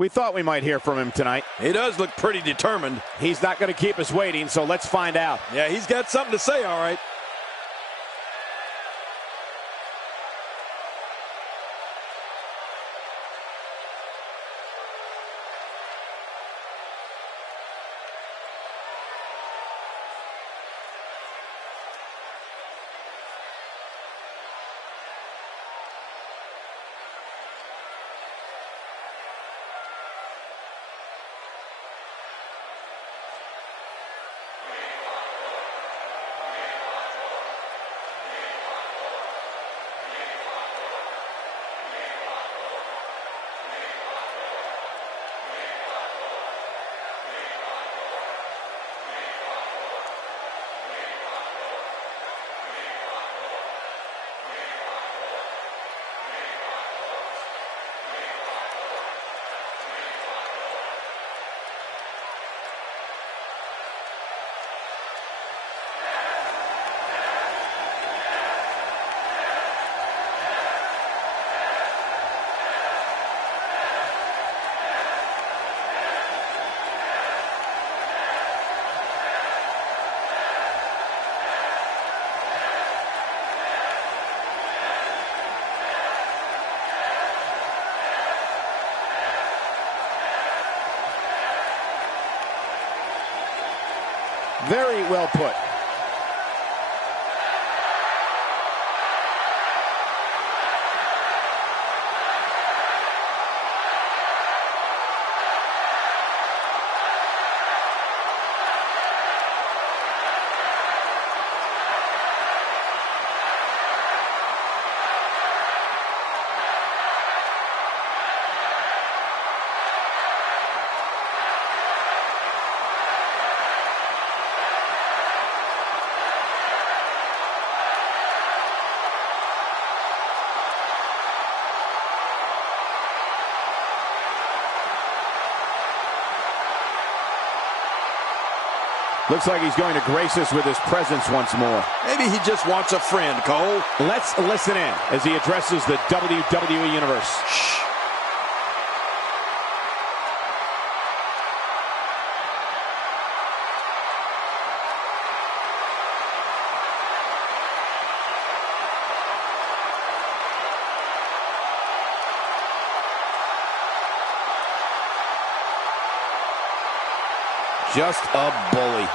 We thought we might hear from him tonight. He does look pretty determined. He's not going to keep us waiting, so let's find out. Yeah, he's got something to say, all right. Very well put. Looks like he's going to grace us with his presence once more. Maybe he just wants a friend, Cole. Let's listen in as he addresses the WWE Universe. Shh. Just a bully.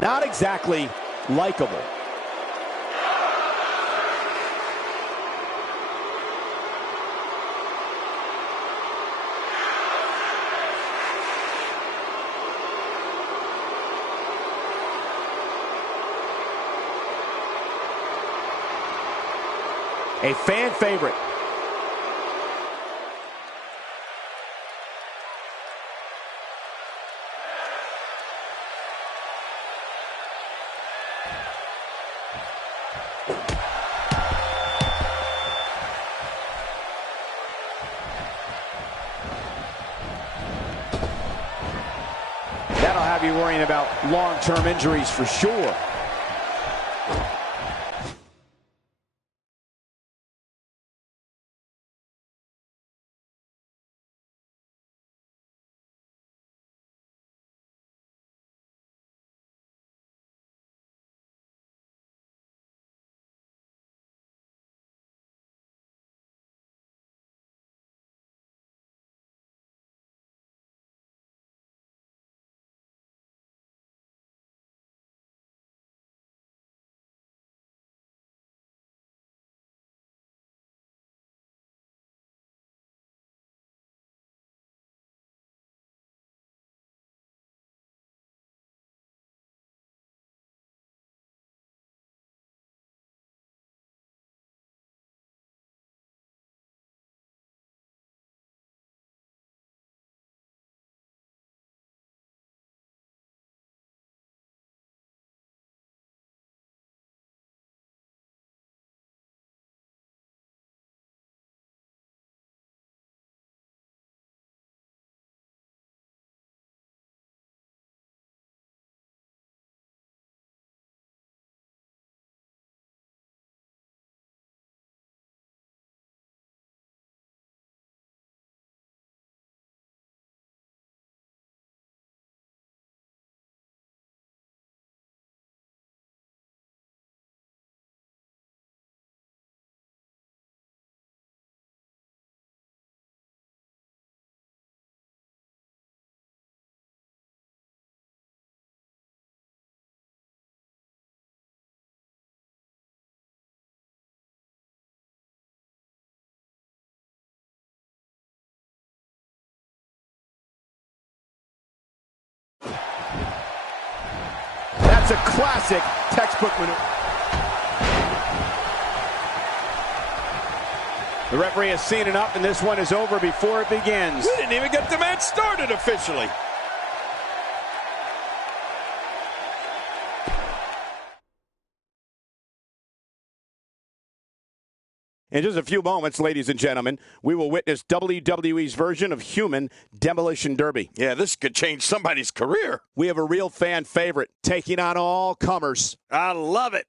Not exactly likable. A fan favorite. That'll have you worrying about long-term injuries for sure. It's a classic textbook maneuver. The referee has seen enough, and this one is over before it begins. We didn't even get the match started officially. In just a few moments, ladies and gentlemen, we will witness WWE's version of Human Demolition Derby. Yeah, this could change somebody's career. We have a real fan favorite taking on all comers. I love it.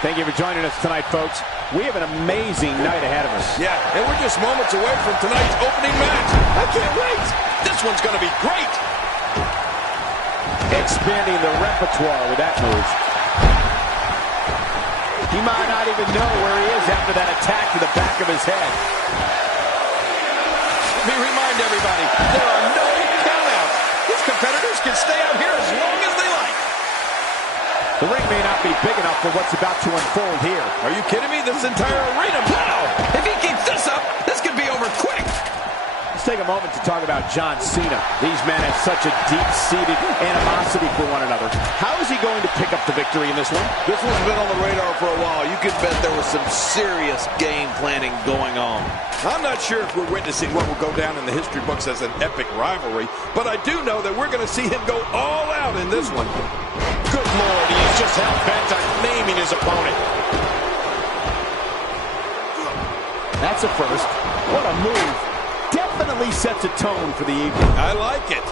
Thank you for joining us tonight, folks. We have an amazing night ahead of us. Yeah, and we're just moments away from tonight's opening match. I can't wait. This one's going to be great. Expanding the repertoire with that move. He might not even know where he is after that attack to the back of his head. Let me remind everybody, there are no countouts. These competitors can stay out here as long as they like. The ring may not be big enough for what's about to unfold here. Are you kidding me? This entire arena. Wow! If he keeps this up, this could be over quick. Let's take a moment to talk about John Cena. These men have such a deep-seated animosity for one another. How is he going to pick up the victory in this one? This one's been on the radar for a while. You could bet there was some serious game planning going on. I'm not sure if we're witnessing what will go down in the history books as an epic rivalry, but I do know that we're going to see him go all out in this one. Good Lord, he is just hell-bent on naming his opponent. That's a first. What a move. Definitely sets a tone for the evening. I like it.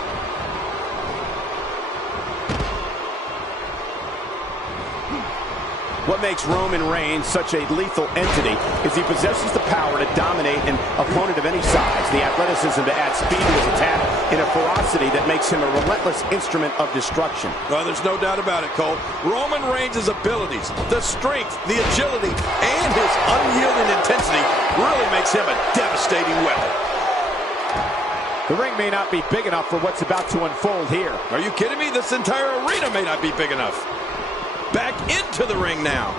What makes Roman Reigns such a lethal entity is he possesses the power to dominate an opponent of any size, the athleticism to add speed to his attack, and a ferocity that makes him a relentless instrument of destruction. Well, there's no doubt about it, Cole. Roman Reigns' abilities, the strength, the agility, and his unyielding intensity really makes him a devastating weapon. The ring may not be big enough for what's about to unfold here. Are you kidding me? This entire arena may not be big enough. Back into the ring now.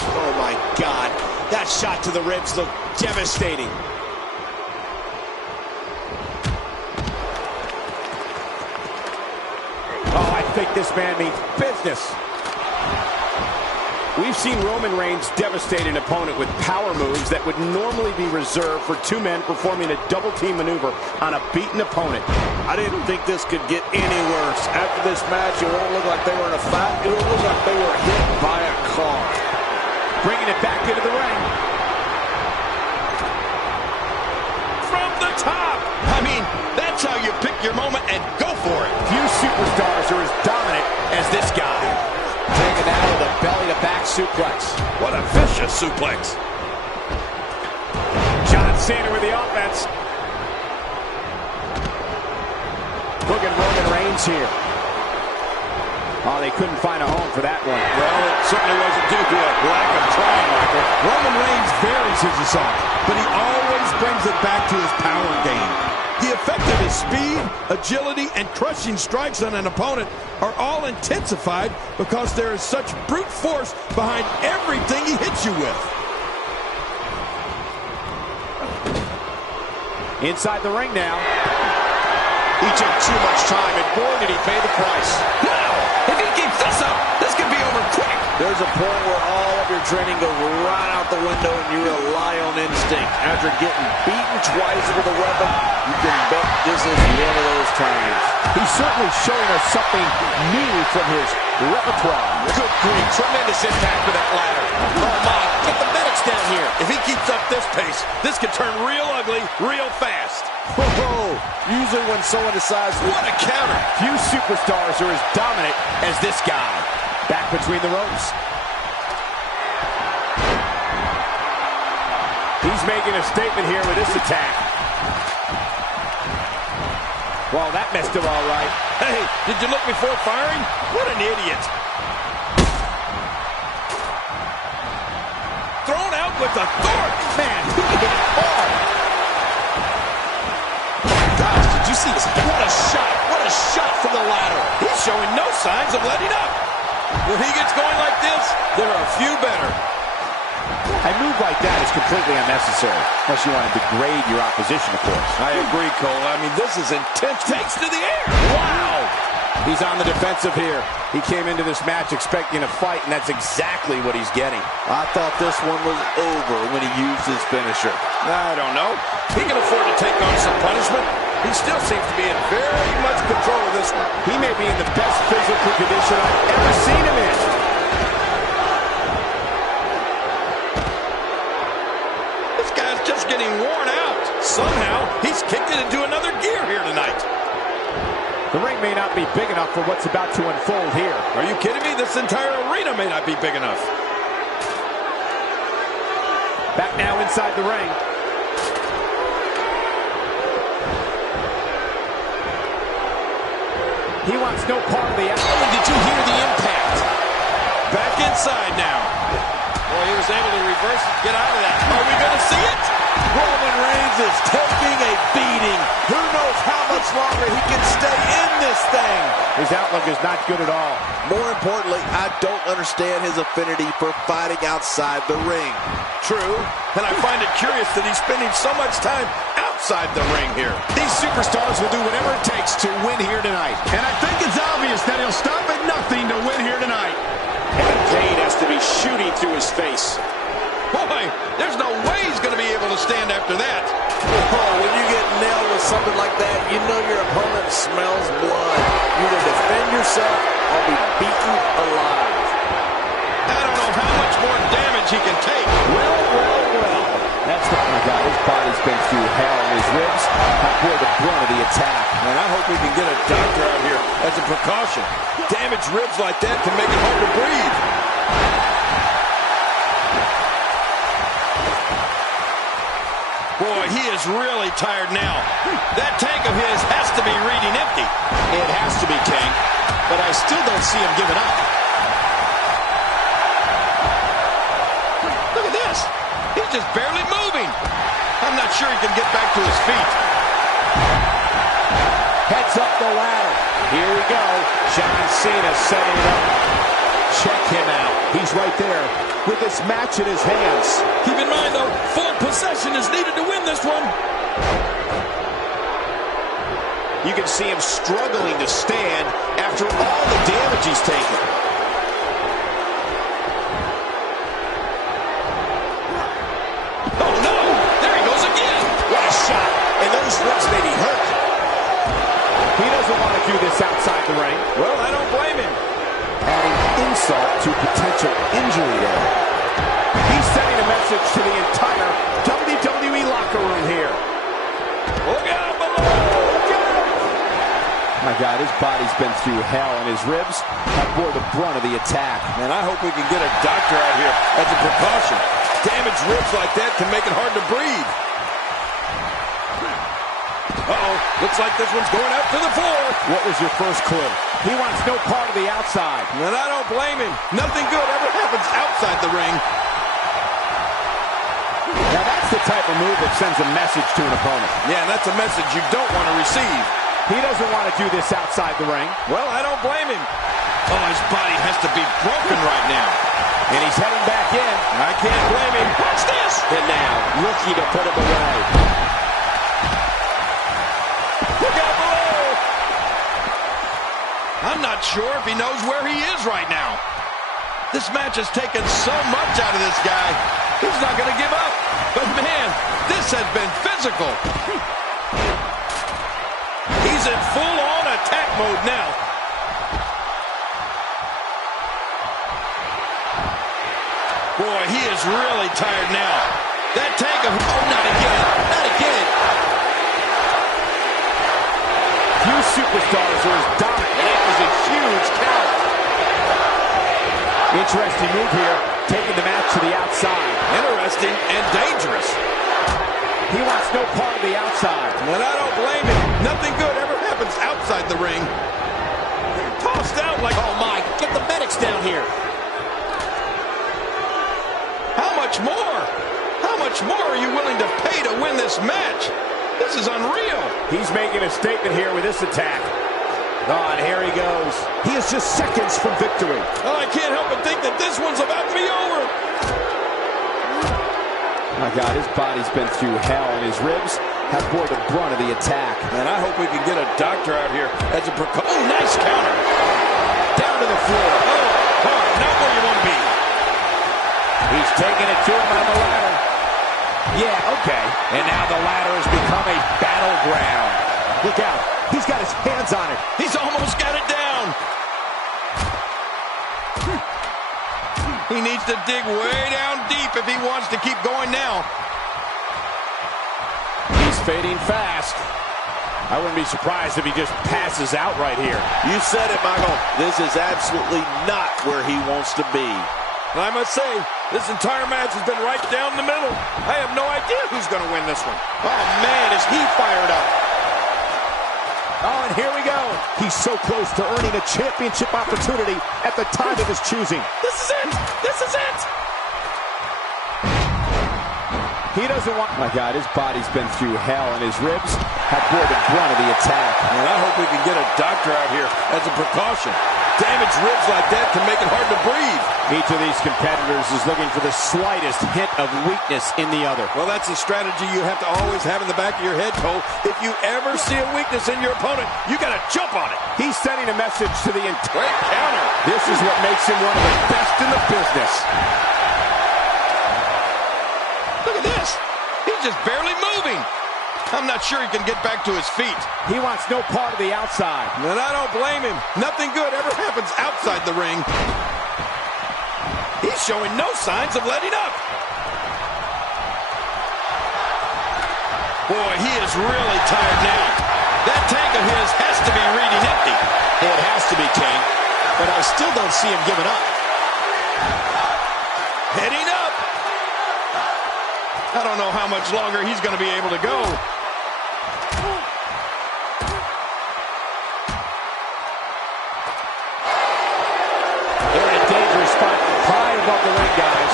Oh my God, that shot to the ribs looked devastating. Oh, I think this man means business. We've seen Roman Reigns devastate an opponent with power moves that would normally be reserved for two men performing a double-team maneuver on a beaten opponent. I didn't think this could get any worse. After this match, it won't look like they were in a fight. It will look like they were hit by a car. Bringing it back into the ring. From the top. I mean, that's how you pick your moment and go for it. Few superstars are as dominant as this guy. Taken out of the belly-to-back suplex. What a vicious suplex. John Cena with the offense. Look at Roman Reigns here. Oh, they couldn't find a home for that one. Well, it certainly wasn't due to a lack of trying, Michael. Roman Reigns varies his assault, but he always brings it back to his power game. The effect of his speed, agility, and crushing strikes on an opponent are all intensified because there is such brute force behind everything he hits you with. Inside the ring now. He took too much time, and boy, did he pay the price. Wow! If he keeps this up, this could be over quick. There's a point where all of your training goes right out the window and you rely on instinct. After getting beaten twice with a weapon, you can bet this is one of those times. He's certainly showing us something new from his repertoire. Good grief, tremendous impact with that ladder. Oh my, get the medics down here. If he keeps up this pace, this could turn real ugly real fast. Whoa, usually when someone decides... What a counter. Few superstars are as dominant as this guy. Back between the ropes. He's making a statement here with this attack. Well, that messed him all right. Hey, did you look before firing? What an idiot. Thrown out with authority. Man, he hit hard. Gosh, did you see this? What a shot. What a shot from the ladder. He's showing no signs of letting up. When he gets going like this, there are a few better. A move like that is completely unnecessary, unless you want to degrade your opposition, of course. I agree, Cole. I mean, this is intense. Takes to the air. Wow! He's on the defensive here. He came into this match expecting a fight, and that's exactly what he's getting. I thought this one was over when he used his finisher. I don't know. He can afford to take on some punishment. He still seems to be in very much control of this one. He may be in the best physical condition I've ever seen him in. This guy's just getting worn out. Somehow, he's kicked it into another gear here tonight. The ring may not be big enough for what's about to unfold here. Are you kidding me? This entire arena may not be big enough. Back now inside the ring. He wants no part of the action. Oh, did you hear the impact? Back inside now. Boy, he was able to reverse it, get out of that. Are we going to see it? Roman Reigns is taking a beating. Who knows how much longer he can stay in this thing? His outlook is not good at all. More importantly, I don't understand his affinity for fighting outside the ring. True, and I find it curious that he's spending so much time outside the ring here. These superstars will do whatever it takes to win here tonight. And I think it's obvious that he'll stop at nothing to win here tonight. And pain has to be shooting through his face. Boy, there's no way he's going to be able to stand after that. Oh, when you get nailed with something like that, you know your opponent smells blood. You either defend yourself or be beaten alive. I don't know how much more damage he can take. Well, well, well. My God, his body's been through hell, and his ribs have bore the brunt of the attack. And I hope we can get a doctor out here as a precaution. Damaged ribs like that can make it hard to breathe. Boy, he is really tired now. That tank of his has to be reading empty. It has to be, King, but I still don't see him giving up. Look at this. He's just barely moving. I'm not sure he can get back to his feet. Heads up the ladder. Here we go. John Cena setting it up. Check him out. He's right there with this match in his hands. Keep in mind, though, full possession is needed to win this one. You can see him struggling to stand after all the damage he's taken. Oh, no! There he goes again! What a shot! And those ribs may be hurt. He doesn't want to do this outside the ring. Well, I don't blame him. Adding insult to potential injury there. He's sending a message to the entire WWE locker room here. Look out below! Look out! My God, his body's been through hell, and his ribs have bore the brunt of the attack. And I hope we can get a doctor out here as a precaution. Damaged ribs like that can make it hard to breathe. Uh-oh, looks like this one's going out to the floor. What was your first clue? He wants no part of the outside. And I don't blame him. Nothing good ever happens outside the ring. Now that's the type of move that sends a message to an opponent. Yeah, and that's a message you don't want to receive. He doesn't want to do this outside the ring. Well, I don't blame him. Oh, his body has to be broken right now. And he's heading back in. I can't blame him. Watch this! And now, looking to put him away. Look out below! I'm not sure if he knows where he is right now. This match has taken so much out of this guy. He's not going to give up. But man, this has been physical. He's in full-on attack mode now. Boy, he is really tired now. That tank of... Oh, not again. Not again. Few superstars are as dominant. That was a huge count. Interesting move here, taking the match to the outside. Interesting and dangerous. He wants no part of the outside. And I don't blame him. Nothing good ever happens outside the ring. Tossed out like... Oh, my. Get the medics down here. How much more? How much more are you willing to pay to win this match? This is unreal. He's making a statement here with this attack. Oh, and here he goes. He is just seconds from victory. Oh, I can't help but think that this one's about to be over. My God, his body's been through hell, and his ribs have bore the brunt of the attack. And I hope we can get a doctor out here as a precaution. Oh, nice counter. Down to the floor. Oh, hard. Not where you want to be. He's taking it to him on the ladder. Yeah, okay. And now the ladder has become a battleground. Look out. He's got his hands on it. He's almost got it down. He needs to dig way down deep if he wants to keep going now. He's fading fast. I wouldn't be surprised if he just passes out right here. You said it, Michael. This is absolutely not where he wants to be. And I must say, this entire match has been right down the middle. I have no idea who's going to win this one. Oh, man, is he fired up. Oh, and here we go. He's so close to earning a championship opportunity at the time of his choosing. This is it. This is it. He doesn't want... My God, his body's been through hell, and his ribs have bore the brunt of the attack. And I hope we can get a doctor out here as a precaution. Damaged ribs like that can make it hard to breathe. Each of these competitors is looking for the slightest hint of weakness in the other. Well, that's a strategy you have to always have in the back of your head, Cole. If you ever see a weakness in your opponent, you got to jump on it. He's sending a message to the entire... Great counter. This is what makes him one of the best in the business. Look at this. He's just barely moving. I'm not sure he can get back to his feet. He wants no part of the outside. And I don't blame him. Nothing good ever happens outside the ring. He's showing no signs of letting up. Boy, he is really tired now. That tank of his has to be reading empty. It has to be, King, but I still don't see him giving up. Heading up. I don't know how much longer he's going to be able to go. They're in a dangerous spot, high above the ring, guys.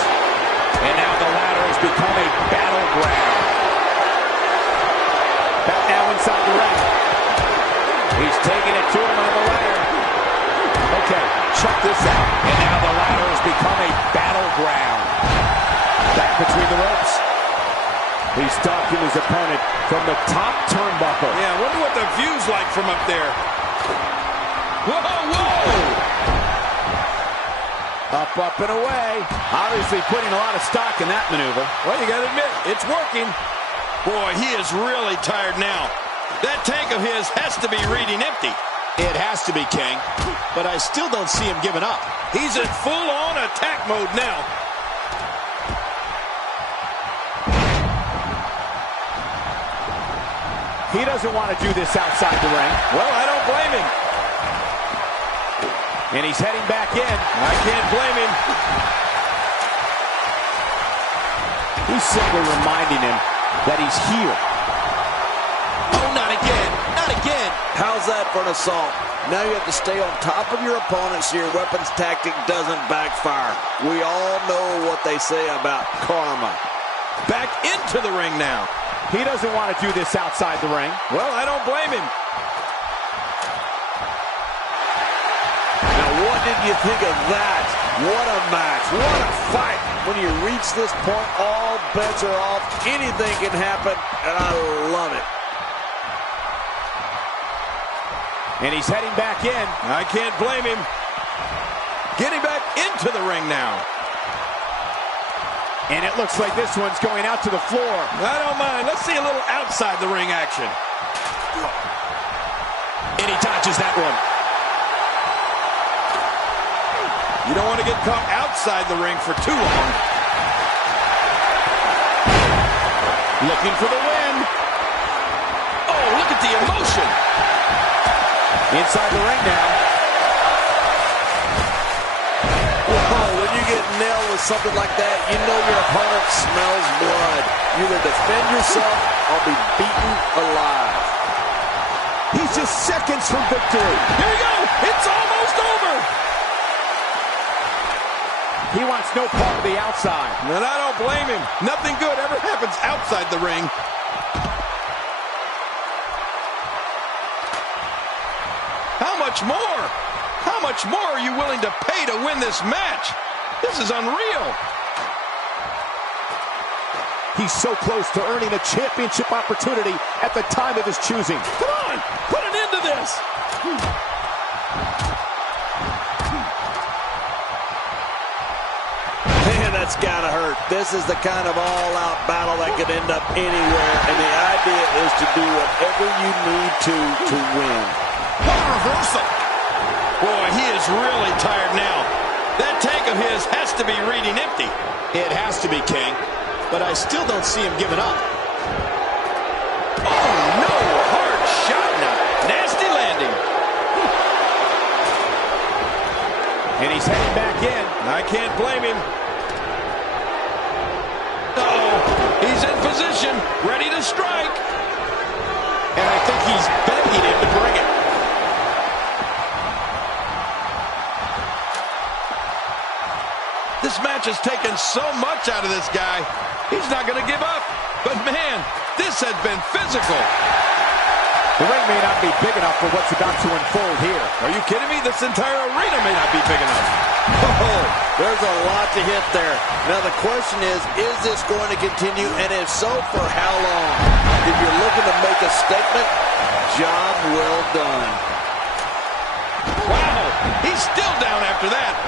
And now the ladder has become a battleground. Back now inside the ring. He's taking it to him on the ladder. Okay, check this out. And now the ladder has become a battleground. Back between the ropes. He's stalking his opponent from the top turnbuckle. Yeah, I wonder what the view's like from up there. Whoa, whoa! Up, and away. Obviously putting a lot of stock in that maneuver. Well, you got to admit, it's working. Boy, he is really tired now. That tank of his has to be reading empty. It has to be, King, but I still don't see him giving up. He's in full-on attack mode now. He doesn't want to do this outside the ring. Well, I don't blame him. And he's heading back in. I can't blame him. He's simply reminding him that he's here. Oh, not again. Not again. How's that for an assault? Now you have to stay on top of your opponent so your weapons tactic doesn't backfire. We all know what they say about karma. Back into the ring now. He doesn't want to do this outside the ring. Well, I don't blame him. Now, what did you think of that? What a match. What a fight. When you reach this point, all bets are off. Anything can happen, and I love it. And he's heading back in. I can't blame him. Getting back into the ring now. And it looks like this one's going out to the floor. I don't mind. Let's see a little outside the ring action. And he dodges that one. You don't want to get caught outside the ring for too long. Looking for the win. Oh, look at the emotion. Inside the ring now. Oh, when you get nailed with something like that, you know your opponent smells blood. You either defend yourself or be beaten alive. He's just seconds from victory. Here we go. It's almost over. He wants no part of the outside. And I don't blame him. Nothing good ever happens outside the ring. How much more? How much more are you willing to pay to win this match? This is unreal. He's so close to earning a championship opportunity at the time of his choosing. Come on, put an end to this. Man, that's gotta hurt. This is the kind of all-out battle that could end up anywhere, and the idea is to do whatever you need to win. What a reversal. Boy, he is really tired now. That tank of his has to be reading empty. It has to be, King, but I still don't see him giving up. Oh, no, hard shot now. Nasty landing. And he's heading back in. I can't blame him. Uh-oh, he's in position, ready to strike. And I think he's begging him to bring it. This match has taken so much out of this guy. He's not going to give up. But, man, this has been physical. The ring may not be big enough for what's about to unfold here. Are you kidding me? This entire arena may not be big enough. Oh, there's a lot to hit there. Now, the question is this going to continue? And if so, for how long? If you're looking to make a statement, job well done. Wow, he's still down after that.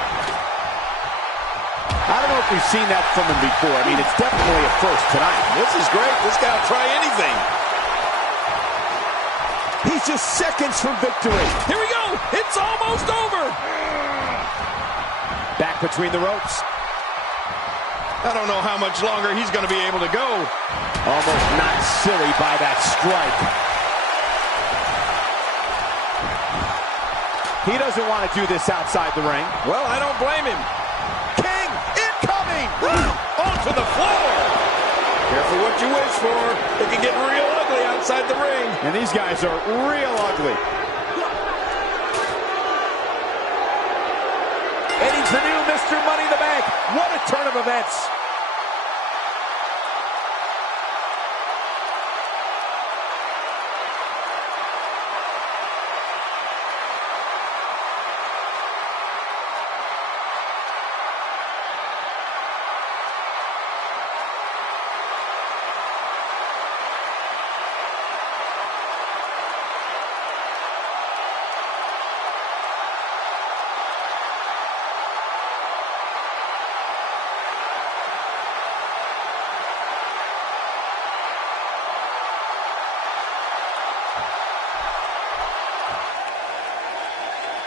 I don't know if we've seen that from him before. I mean, it's definitely a first tonight. This is great. This guy will try anything. He's just seconds from victory. Here we go. It's almost over. Back between the ropes. I don't know how much longer he's going to be able to go. Almost not silly by that strike. He doesn't want to do this outside the ring. Well, I don't blame him. King incoming! Onto the floor! Careful what you wish for. It can get real ugly outside the ring. And these guys are real ugly. And he's the new Mr. Money in the Bank. What a turn of events.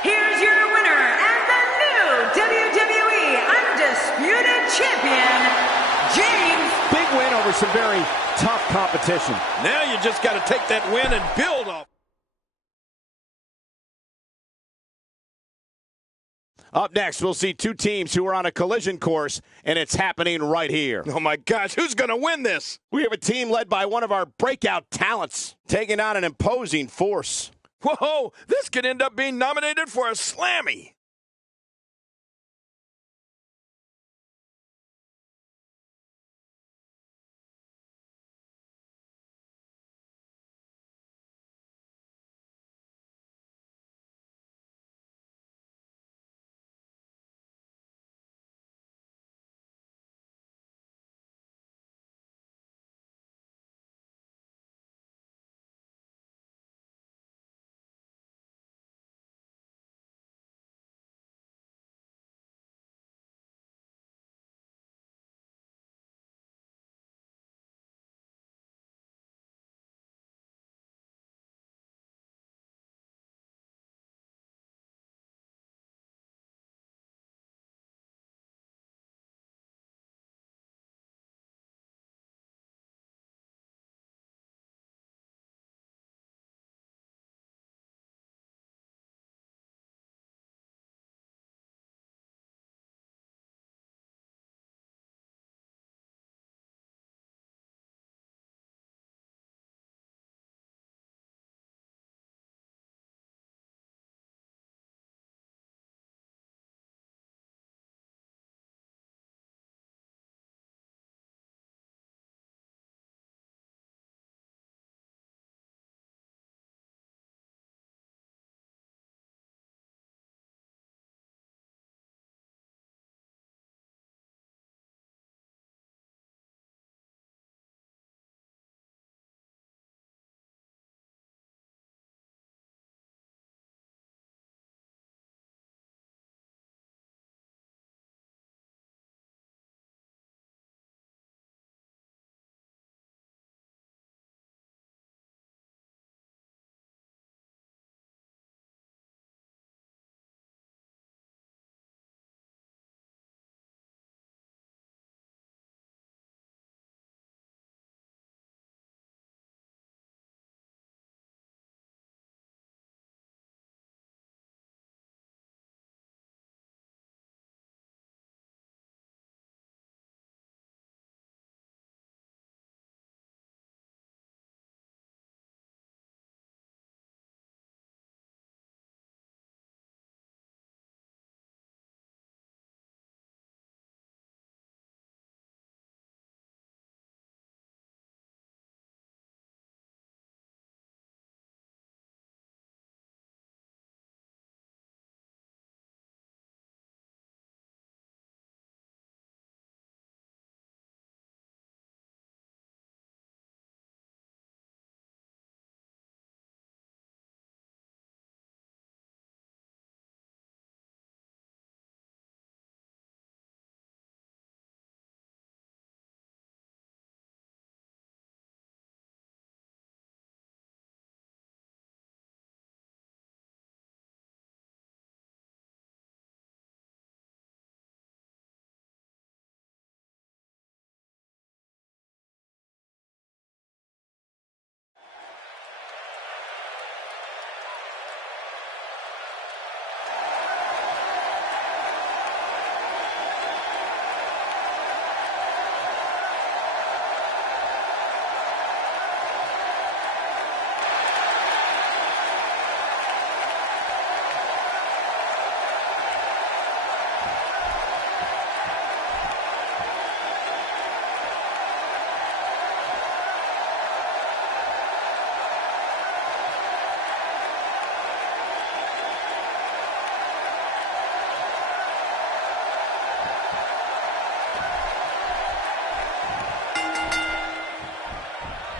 Here's your winner and the new WWE Undisputed Champion, James. Big win over some very tough competition. Now you just got to take that win and build off. Up next, we'll see two teams who are on a collision course, and it's happening right here. Oh, my gosh, who's going to win this? We have a team led by one of our breakout talents, taking on an imposing force. Whoa, this could end up being nominated for a Slammy.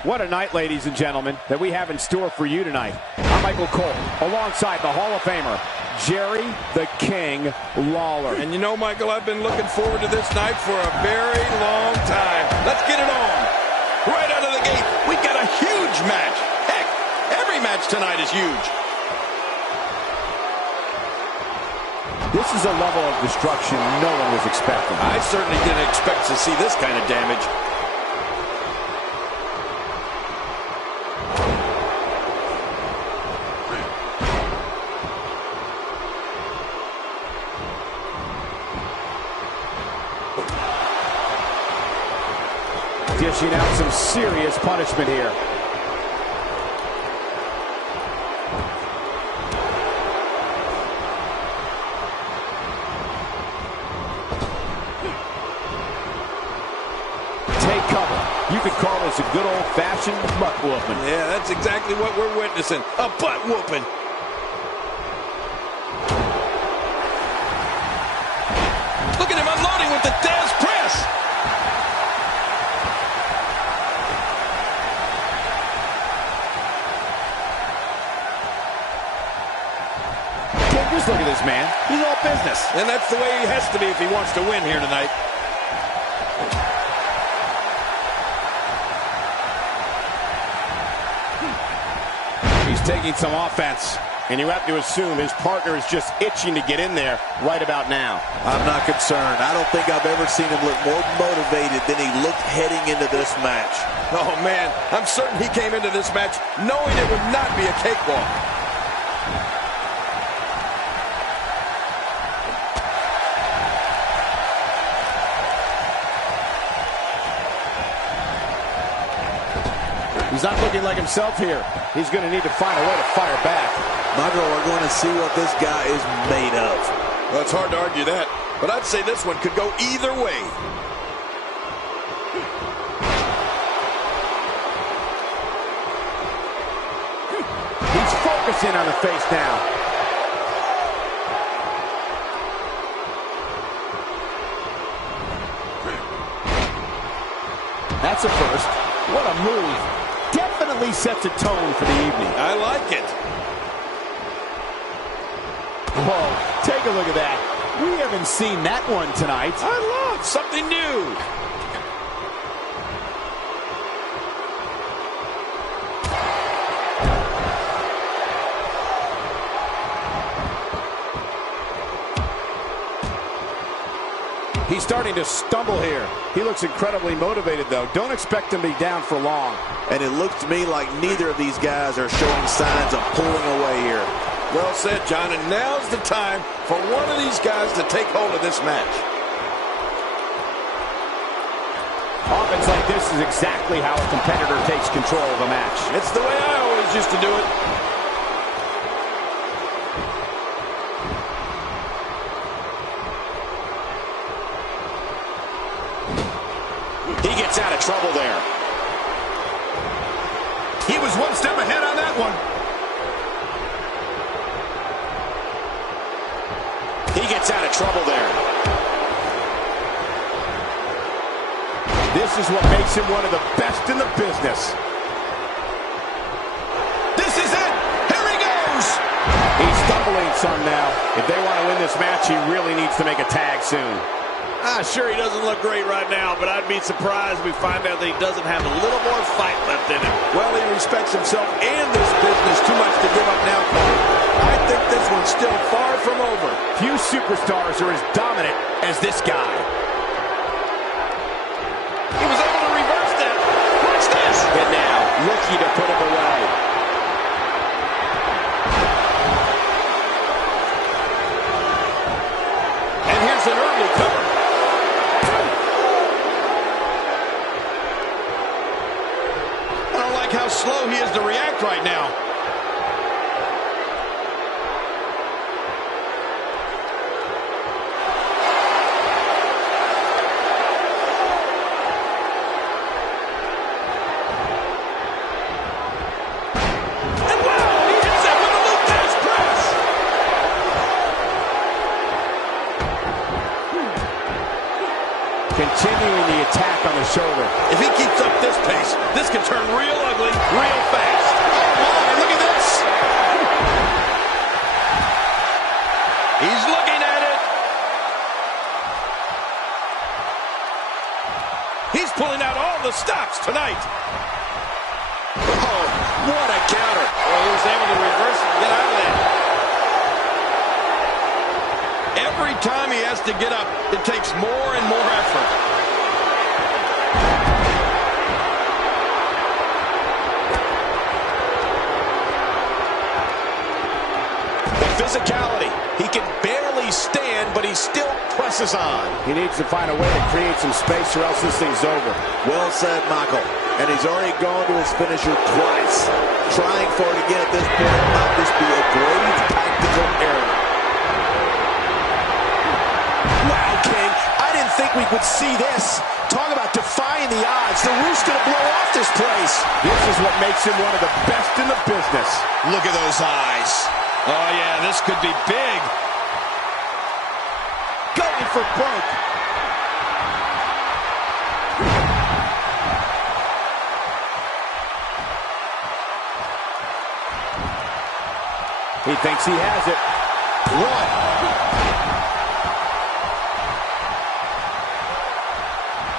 What a night, ladies and gentlemen, that we have in store for you tonight. I'm Michael Cole, alongside the Hall of Famer, Jerry the King Lawler. And you know, Michael, I've been looking forward to this night for a very long time. Let's get it on. Right out of the gate, we got a huge match. Heck, every match tonight is huge. This is a level of destruction no one was expecting. I certainly didn't expect to see this kind of damage. Dishing out some serious punishment here. Take cover. You could call this a good old-fashioned butt whooping. Yeah, that's exactly what we're witnessing. A butt whooping. Look at him unloading with the Dez press. Just look at this man. He's all business. And that's the way he has to be if he wants to win here tonight. He's taking some offense. And you have to assume his partner is just itching to get in there right about now. I'm not concerned. I don't think I've ever seen him look more motivated than he looked heading into this match. Oh, man. I'm certain he came into this match knowing it would not be a cakewalk. He's not looking like himself here. He's going to need to find a way to fire back. Michael, we're going to see what this guy is made of. Well, it's hard to argue that, but I'd say this one could go either way. He's focusing on the face now. That's a first. What a move. Definitely sets a tone for the evening. I like it. Whoa, take a look at that. We haven't seen that one tonight. I love something new. He's starting to stumble here. He looks incredibly motivated, though. Don't expect him to be down for long. And it looks to me like neither of these guys are showing signs of pulling away here. Well said, John, and now's the time for one of these guys to take hold of this match. Offense like this is exactly how a competitor takes control of a match. It's the way I always used to do it. He gets out of trouble there. He was one step ahead on that one. He gets out of trouble there. This is what makes him one of the best in the business. This is it. Here he goes. He's stumbling some now. If they want to win this match, he really needs to make a tag soon. Sure, he doesn't look great right now, but I'd be surprised if we find out that he doesn't have a little more fight left in him. Well, he respects himself and this business too much to give up now, Cole. I think this one's still far from over. Few superstars are as dominant as this guy. He was able to reverse that. Watch this. And now, looking to put him away. And here's an early cover. I don't like how slow he is to react right now. Continuing the attack on the shoulder. If he keeps up this pace, this can turn real ugly real fast. Oh, my, look at this. He's looking at it. He's pulling out all the stops tonight. Oh, what a counter. Well, he was able to reverse and get out of that. Every time he has to get up, it takes more and more effort. The physicality. He can barely stand, but he still presses on. He needs to find a way to create some space or else this thing's over. Well said, Michael. And he's already gone to his finisher twice. Trying for it again at this point might just be a grave tactical error. Wow, King. I didn't think we would see this. Talk about defying the odds. The Roof's going to blow off this place. This is what makes him one of the best in the business. Look at those eyes. Oh, yeah, this could be big. Going for broke. He thinks he has it. One.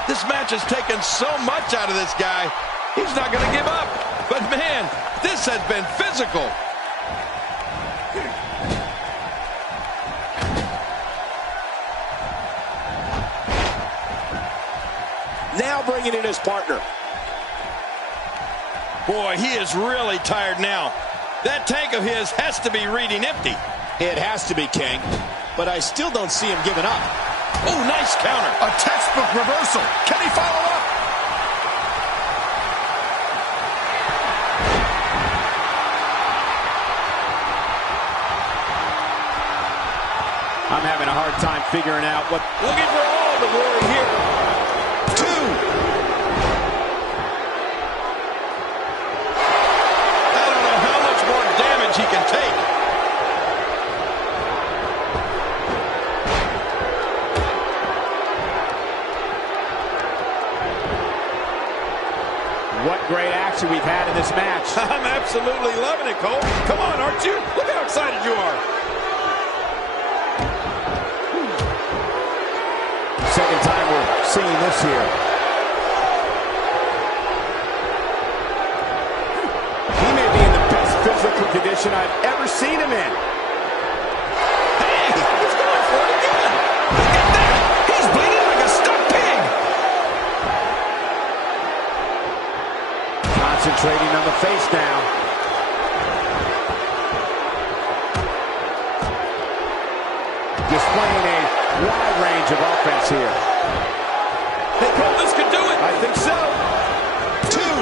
This match has taken so much out of this guy. He's not going to give up. But, man, this has been physical. Now bringing in his partner. Boy, he is really tired now. That tank of his has to be reading empty. It has to be, King. But I still don't see him giving up. Oh, nice counter. A textbook reversal. Can he follow up? I'm having a hard time figuring out what... Looking for all the glory here. Two. I don't know how much more damage he can take. What great action we've had in this match. I'm absolutely loving it, Cole. Come on, aren't you? Look how excited you are. Second time we're seeing this here. He may be in the best physical condition I've ever seen him in. Hey, he's going for it again. Look at that. He's bleeding like a stuck pig. Concentrating on the face now. Displaying a wide range of offense here. Hey, Cole, this could do it. I think so. Two.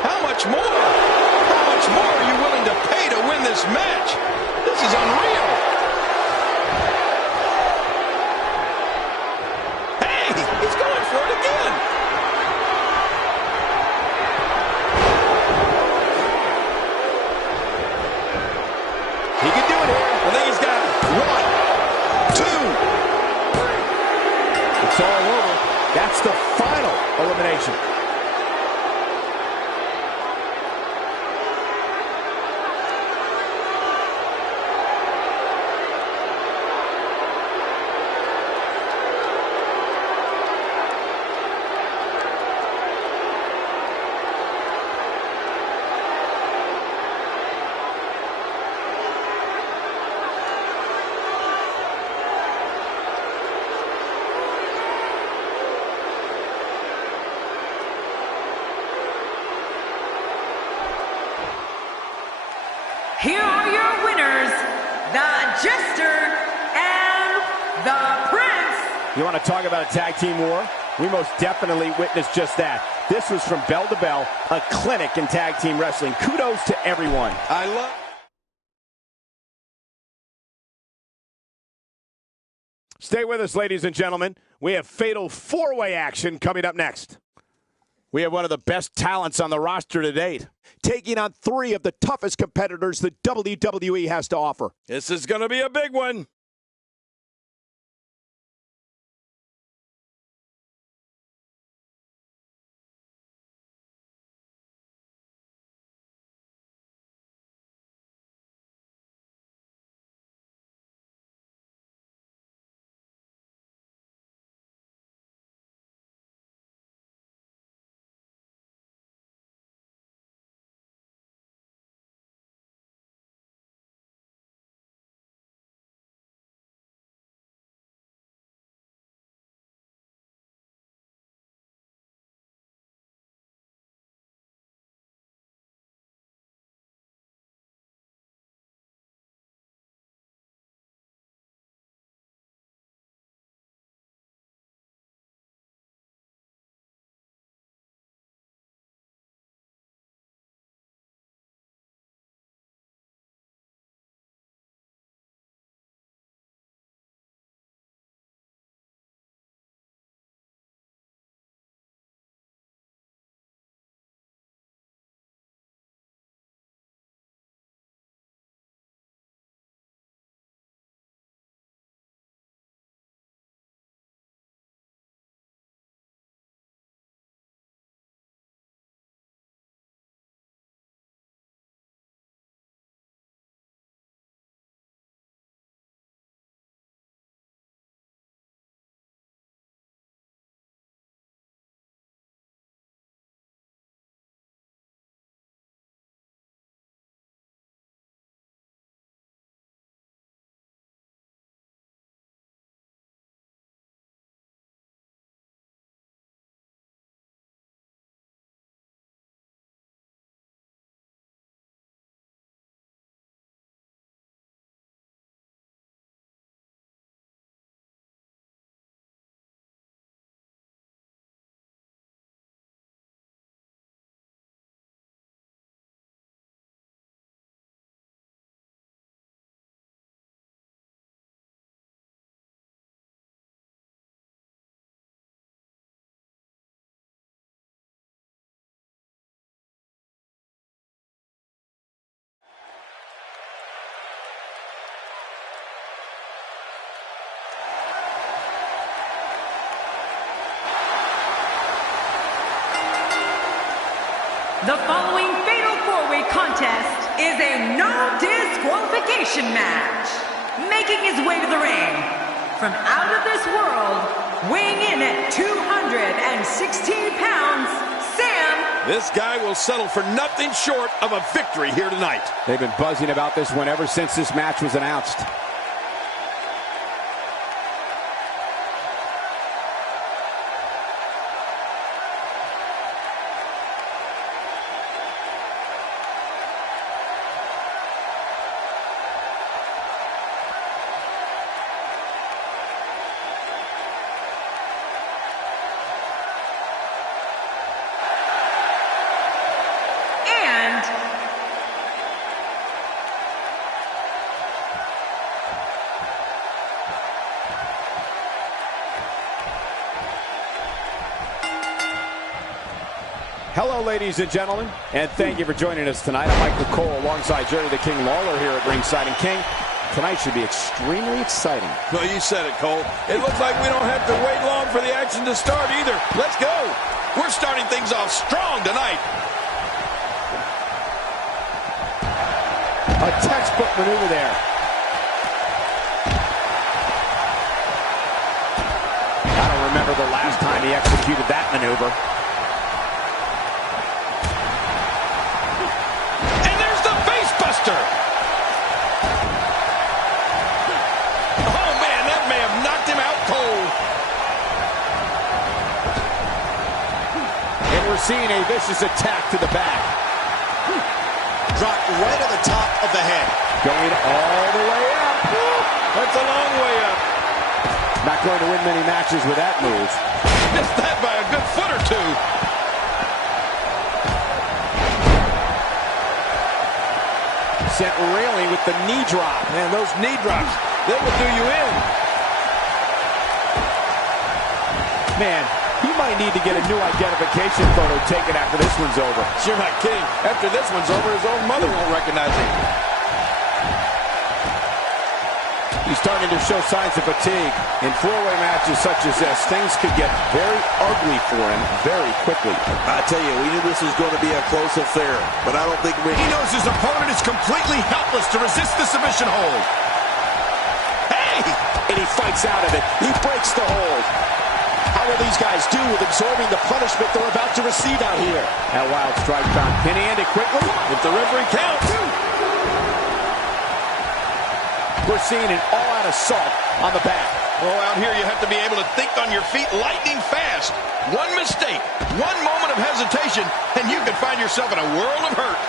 How much more? How much more are you willing to pay to win this match? This is unreal. Hey, he's going for it again. He can do it here. I think he's got it. One. Two. It's all over. That's the final elimination. Here are your winners, the Jester and the Prince. You want to talk about a tag team war? We most definitely witnessed just that. This was from bell to bell, a clinic in tag team wrestling. Kudos to everyone. I love... Stay with us, ladies and gentlemen. We have fatal four-way action coming up next. We have one of the best talents on the roster to date, taking on three of the toughest competitors the WWE has to offer. This is going to be a big one. The following fatal four-way contest is a no disqualification match. Making his way to the ring from out of this world, weighing in at 216 pounds, Sam. This guy will settle for nothing short of a victory here tonight. They've been buzzing about this one ever since this match was announced. Hello, ladies and gentlemen, and thank you for joining us tonight. I'm Michael Cole alongside Jerry the King Lawler here at ringside. And King, tonight should be extremely exciting. Well, you said it, Cole. It looks like we don't have to wait long for the action to start either. Let's go. We're starting things off strong tonight. A textbook maneuver there. I don't remember the last time he executed that maneuver. Oh, man, that may have knocked him out cold. And we're seeing a vicious attack to the back. Dropped right at the top of the head. Going all the way up. That's a long way up. Not going to win many matches with that move. Missed that by a good foot or two. Sent railing with the knee drop. Man, those knee drops, they will do you in. Man, he might need to get a new identification photo taken after this one's over. You're not kidding. After this one's over, his own mother won't recognize him. He's starting to show signs of fatigue. In four-way matches such as this, things could get very ugly for him very quickly. I tell you, we knew this was going to be a close affair, but I don't think He knows his opponent is completely helpless to resist the submission hold. Hey! And he fights out of it. He breaks the hold. How will these guys do with absorbing the punishment they're about to receive out here? That wild strike found Penny ended quickly. If the referee counts. We're seeing an all-out assault on the back. Oh, out here you have to be able to think on your feet lightning fast. One mistake, one moment of hesitation, and you can find yourself in a world of hurt.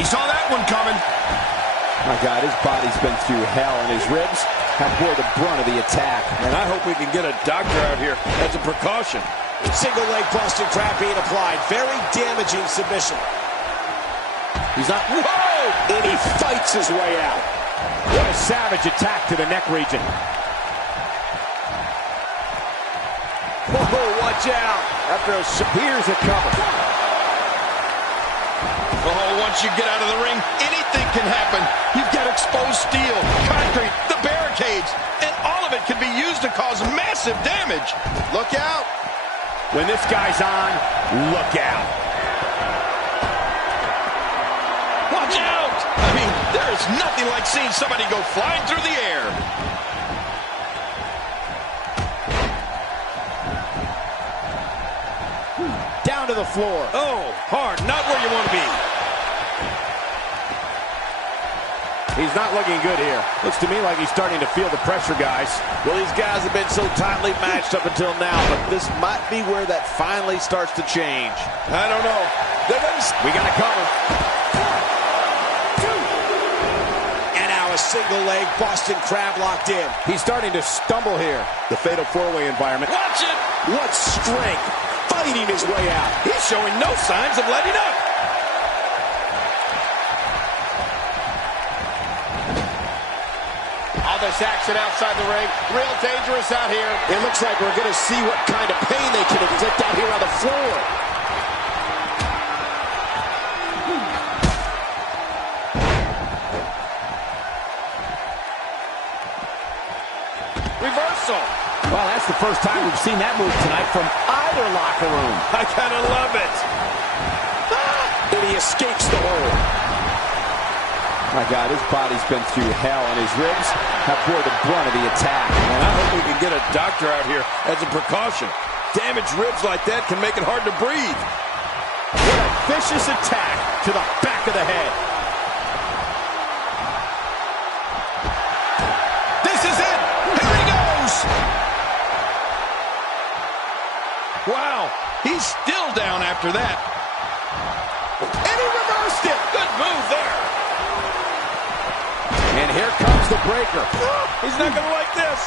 He saw that one coming. My God, his body's been through hell, and his ribs have bore the brunt of the attack. And I hope we can get a doctor out here as a precaution. Single leg Boston Crab being applied. Very damaging submission. He's not... Whoa! And he fights his way out. What a savage attack to the neck region. Whoa, watch out. After here's a cover. Oh, once you get out of the ring, anything can happen. You've got exposed steel, concrete, the barricades, and all of it can be used to cause massive damage. Look out. When this guy's on, look out. Watch out! I mean, there is nothing like seeing somebody go flying through the air. Down to the floor. Oh, hard, not where you want to be. He's not looking good here. Looks to me like he's starting to feel the pressure, guys. Well, these guys have been so tightly matched up until now, but this might be where that finally starts to change. I don't know. We got to cover. A single leg Boston Crab locked in. He's starting to stumble here. The fatal four-way environment. Watch it! What strength! Fighting his way out. He's showing no signs of letting up. All this action outside the ring. Real dangerous out here. It looks like we're going to see what kind of pain they can inflict out here on the floor. Reversal. Well, that's the first time we've seen that move tonight from either locker room. I kind of love it. And he escapes the hold. My God, his body's been through hell, and his ribs have bore the brunt of the attack. And I hope we can get a doctor out here as a precaution. Damaged ribs like that can make it hard to breathe. What a vicious attack to the back of the head. This is it. Here he goes. Wow, he's still down after that. And he reversed it. Good move there. And here comes the breaker. He's not going to like this.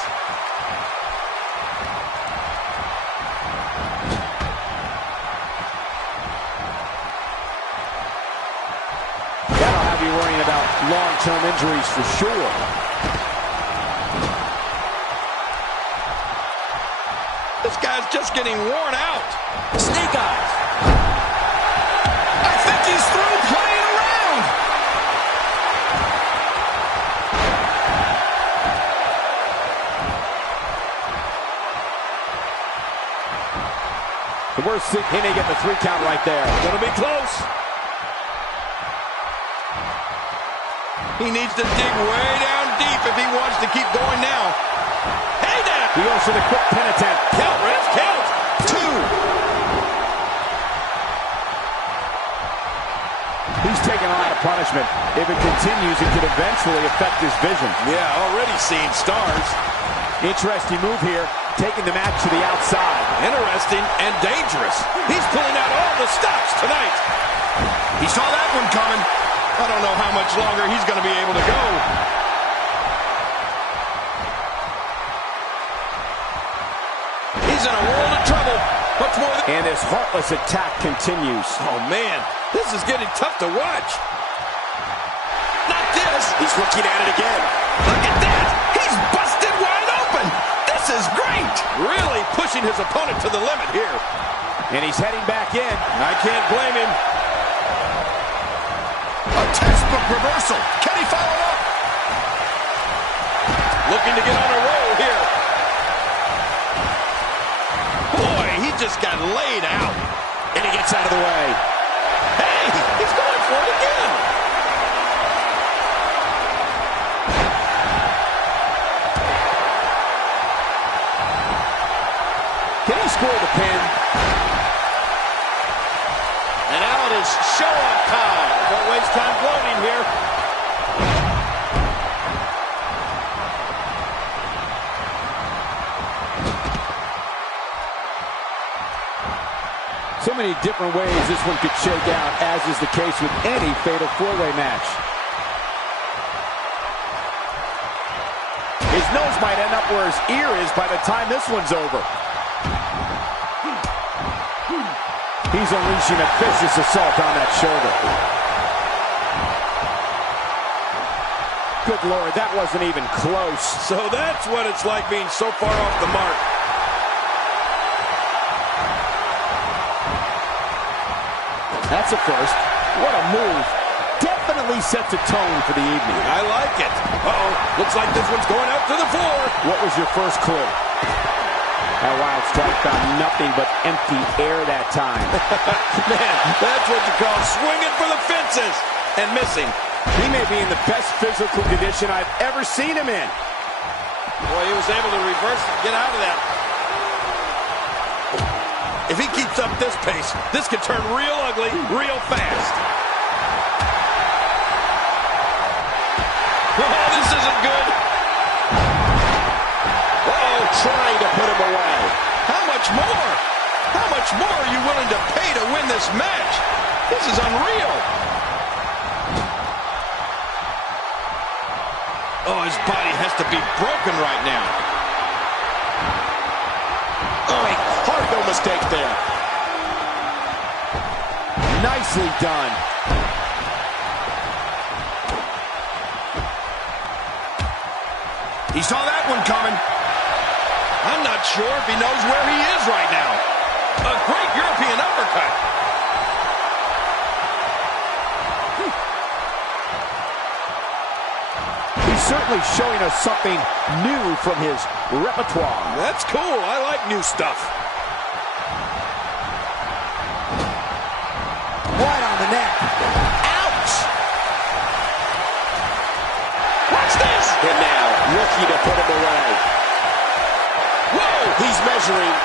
That'll have you worrying about long-term injuries for sure. This guy's just getting worn out. Snake eyes. I think he's through playing around. The worst thing, he may get the 3 count right there. Gonna be close. He needs to dig way down deep if he wants to keep going now. Hey now! He goes for the quick pin attempt. Count, Ref, count! 2. He's taking a lot of punishment. If it continues, it could eventually affect his vision. Yeah, already seeing stars. Interesting move here, taking the match to the outside. Interesting and dangerous. He's pulling out all the stops tonight. He saw that one coming. I don't know how much longer he's going to be able to go. He's in a world of trouble. Much more than... And this heartless attack continues. Oh, man. This is getting tough to watch. Not this. He's looking at it again. Look at that. He's busted wide open. This is great. Really pushing his opponent to the limit here. And he's heading back in. I can't blame him. A textbook reversal. Can he follow up? Looking to get on a roll here. Boy, he just got laid out. And he gets out of the way. Hey, he's going for it again. Can he score the pin? And now it is show-off time. Don't waste time gloating here. So many different ways this one could shake out, as is the case with any fatal 4-way match. His nose might end up where his ear is by the time this one's over. He's unleashing a vicious assault on that shoulder. Good Lord, that wasn't even close. So that's what it's like being so far off the mark. That's a first. What a move. Definitely sets a tone for the evening. I like it. Uh-oh. Looks like this one's going out to the floor. What was your first clue? That wild strike found nothing but empty air that time. Man, that's what you call swinging for the fences and missing. He may be in the best physical condition I've ever seen him in. Boy, he was able to reverse and get out of that. If he keeps up this pace, this could turn real ugly real fast. Oh, this isn't good. Uh-oh, trying to put him away. How much more? How much more are you willing to pay to win this match? This is unreal. Oh, his body has to be broken right now. Oh, hard no mistake there. Nicely done. He saw that one coming. I'm not sure if he knows where he is right now. A great European uppercut. He's certainly showing us something new from his repertoire. That's cool. I like new stuff. Right on the neck. Ouch! Watch this! And now, looking to put him away. Whoa! He's measuring.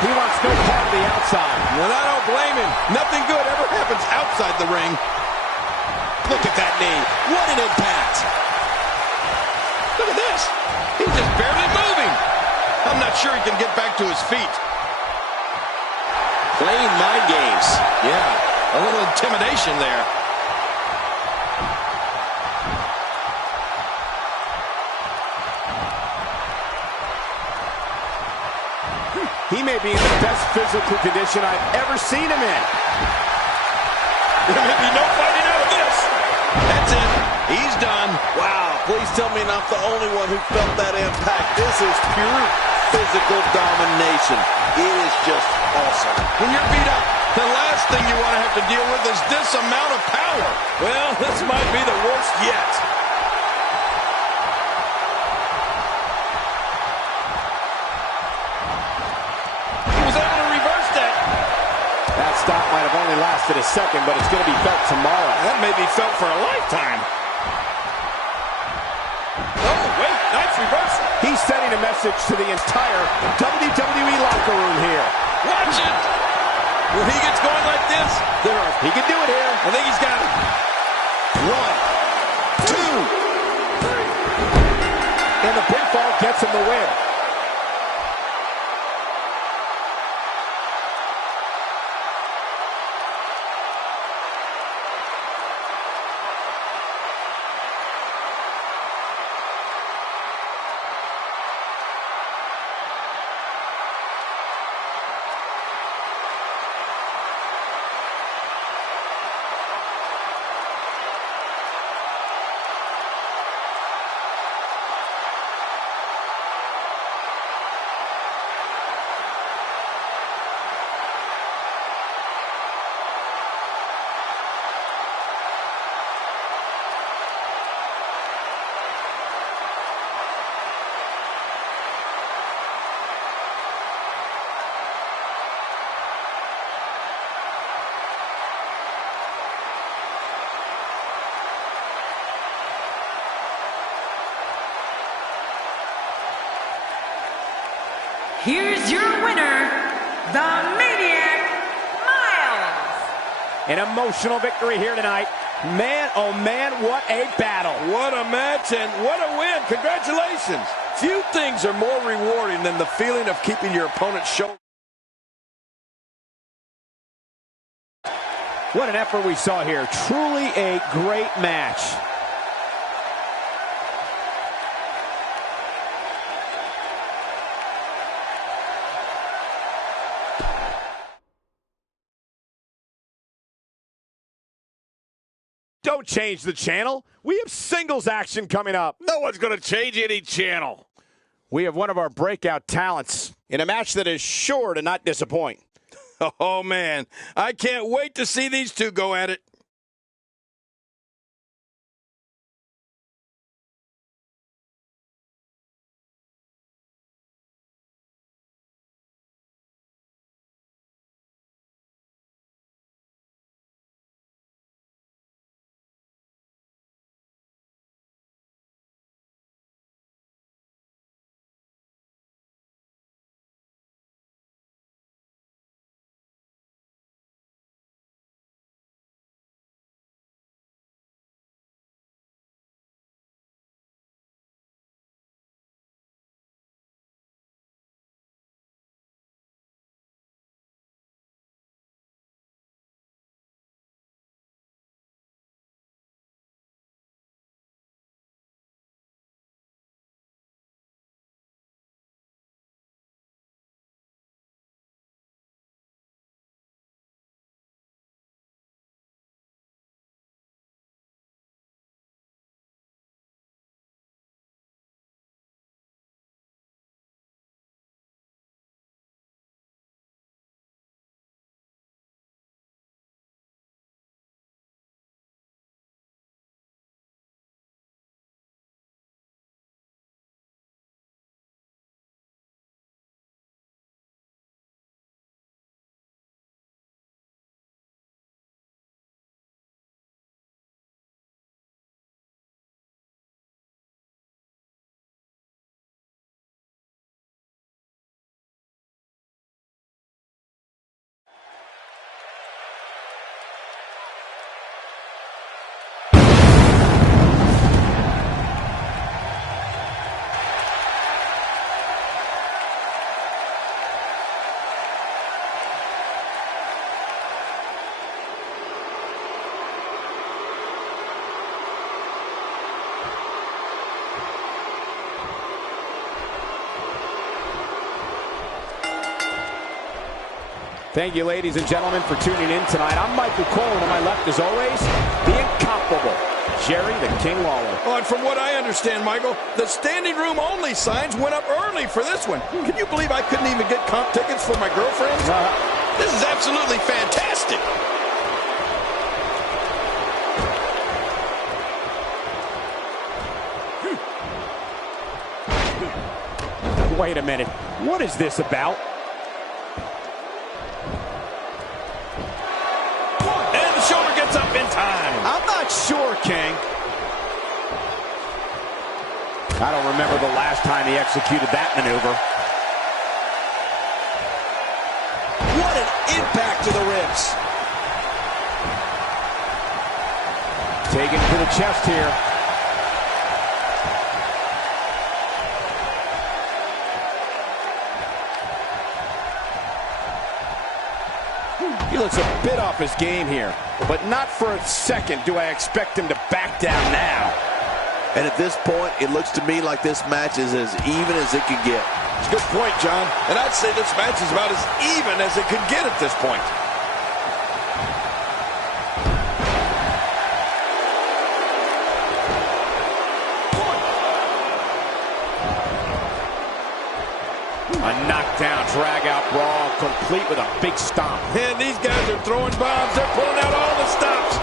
He wants no part of the outside. And I don't blame him. Nothing good ever happens outside the ring. Look at that knee. What an impact. Look at this. He's just barely moving. I'm not sure he can get back to his feet. Playing mind games. Yeah, a little intimidation there. He may be in the best physical condition I've ever seen him in. There may be no fighting out of this. That's it. He's done. Wow, please tell me I'm not the only one who felt that impact. This is pure physical domination. It is just awesome. When you're beat up, the last thing you want to have to deal with is this amount of power. Well, this might be the worst yet. He was able to reverse that. That stop might have only lasted a second, but it's going to be felt tomorrow. That may be felt for a lifetime. Oh, wait, nice reversal. He's sending a message to the entire WWE locker room here. Watch it. When he gets going like this, He can do it here. I think he's got it. 1, 2, 3. And the pinfall gets him the win. Here's your winner, the Maniac, Miles. An emotional victory here tonight. Man, oh man, what a battle. What a match and what a win. Congratulations. Few things are more rewarding than the feeling of keeping your opponent's shoulder. What an effort we saw here. Truly a great match. Don't change the channel. We have singles action coming up. No one's going to change any channel. We have one of our breakout talents in a match that is sure to not disappoint. Oh, man. I can't wait to see these two go at it. Thank you, ladies and gentlemen, for tuning in tonight. I'm Michael Cole, and to my left, as always, the incomparable Jerry the King Lawler. Oh, and from what I understand, Michael, the standing room only signs went up early for this one. Can you believe I couldn't even get comp tickets for my girlfriends? This is absolutely fantastic. Wait a minute. What is this about? And the shoulder gets up in time. I'm not sure, King. I don't remember the last time he executed that maneuver. What an impact to the ribs. Taken to the chest here. He looks a bit off his game here, but not for a second do I expect him to back down now. And at this point, it looks to me like this match is as even as it can get. It's a good point, John. And I'd say this match is about as even as it could get at this point. A knockdown, drag-out brawl, complete with a big stomp. And these guys are throwing bombs. They're pulling out all the stops.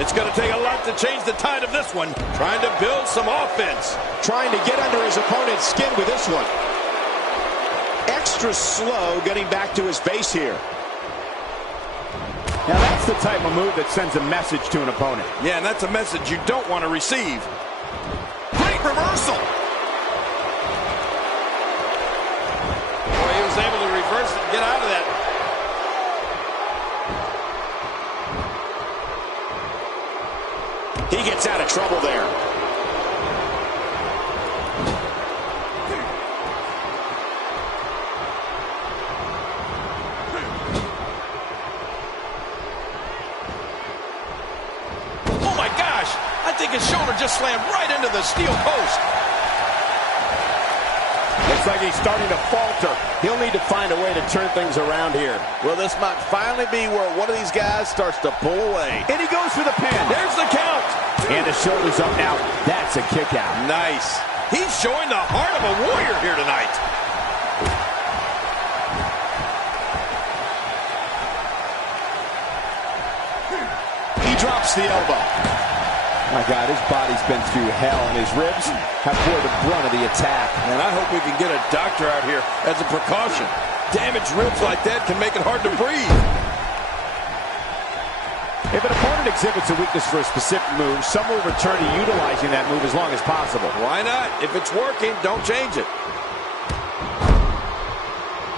It's going to take a lot to change the tide of this one. Trying to build some offense. Trying to get under his opponent's skin with this one. Extra slow getting back to his base here. Now that's the type of move that sends a message to an opponent. Yeah, and that's a message you don't want to receive. Great reversal. Boy, he was able to reverse it and get out of that. He gets out of trouble there. Oh my gosh! I think his shoulder just slammed right into the steel post. Looks like he's starting to falter. He'll need to find a way to turn things around here. Well, this might finally be where one of these guys starts to pull away. And he goes for the pin. There's the count. And the shoulder's up now. That's a kick out. Nice. He's showing the heart of a warrior here tonight. He drops the elbow. My God, his body's been through hell, and his ribs have bore the brunt of the attack. And I hope we can get a doctor out here as a precaution. Damaged ribs like that can make it hard to breathe. If an opponent exhibits a weakness for a specific move, some will return to utilizing that move as long as possible. Why not? If it's working, don't change it.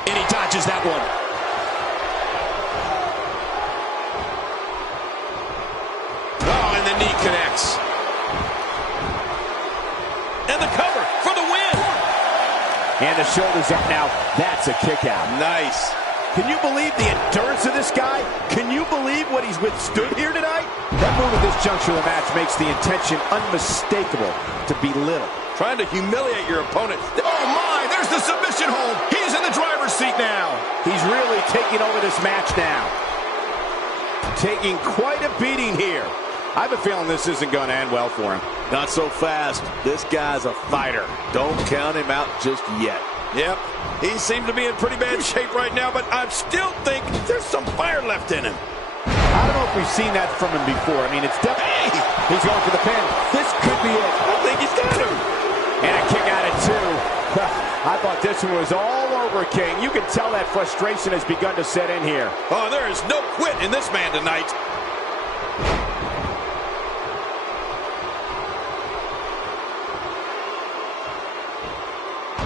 And he dodges that one. Oh, and the knee connects. And the cover for the win. And the shoulder's up now. That's a kick out. Nice. Can you believe the endurance of this guy? Can you believe what he's withstood here tonight? That move at this juncture of the match makes the intention unmistakable to belittle. Trying to humiliate your opponent. Oh my, there's the submission hold. He's in the driver's seat now. He's really taking over this match now. Taking quite a beating here. I have a feeling this isn't going to end well for him. Not so fast. This guy's a fighter. Don't count him out just yet. Yep, he seems to be in pretty bad shape right now, but I still think there's some fire left in him. I don't know if we've seen that from him before. I mean, it's definitely... Hey! He's going for the pin. This could be it. I think he's got him. And a kick out at two. I thought this one was all over, King. You can tell that frustration has begun to set in here. Oh, there is no quit in this man tonight.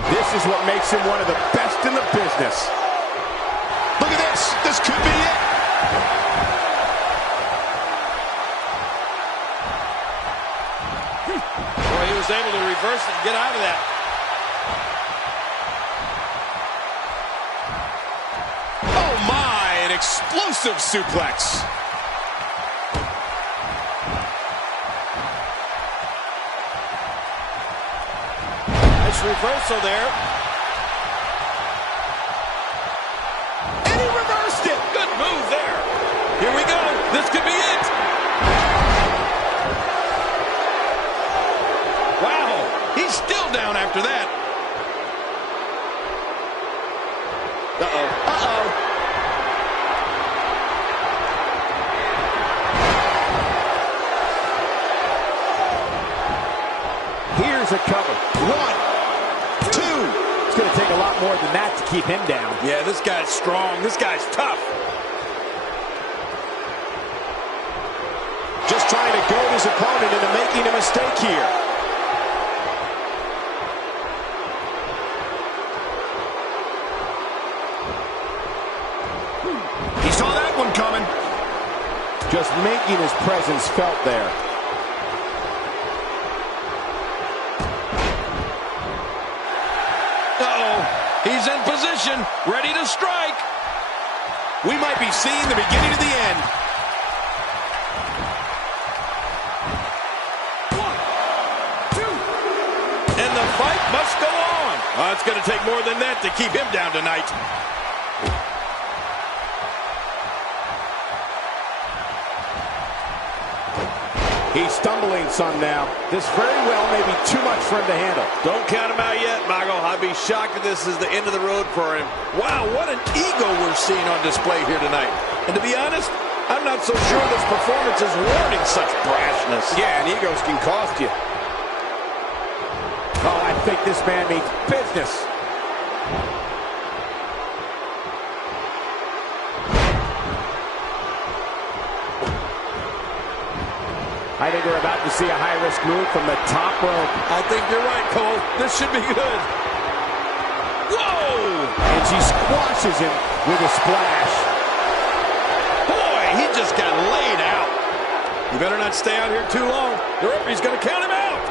This is what makes him one of the best in the business. Look at this. This could be it. Boy, he was able to reverse it and get out of that. Oh my, an explosive suplex. Nice reversal there. And he reversed it. Good move there. Here we go. This could be it. Wow. He's still down after that. Uh-oh. Uh-oh. Here's a cover. 1, 2. It's going to take a lot more than that to keep him down. Yeah, this guy's strong. This guy's tough. Just trying to goad his opponent into making a mistake here. He saw that one coming. Just making his presence felt there. Uh-oh. He's in position, ready to strike. We might be seeing the beginning of the end. 1, 2. And the fight must go on. It's going to take more than that to keep him down tonight. He's stumbling some now. This very well may be too much for him to handle. Don't count him out yet, Michael. I'd be shocked if this is the end of the road for him. Wow, what an ego we're seeing on display here tonight. And to be honest, I'm not so sure this performance is warranting such brashness. Yeah, and egos can cost you. Oh, I think this man means business. I think we're about to see a high-risk move from the top rope. I think you're right, Cole. This should be good. Whoa! And she squashes him with a splash. Boy, he just got laid out. You better not stay out here too long. The referee's going to count him out.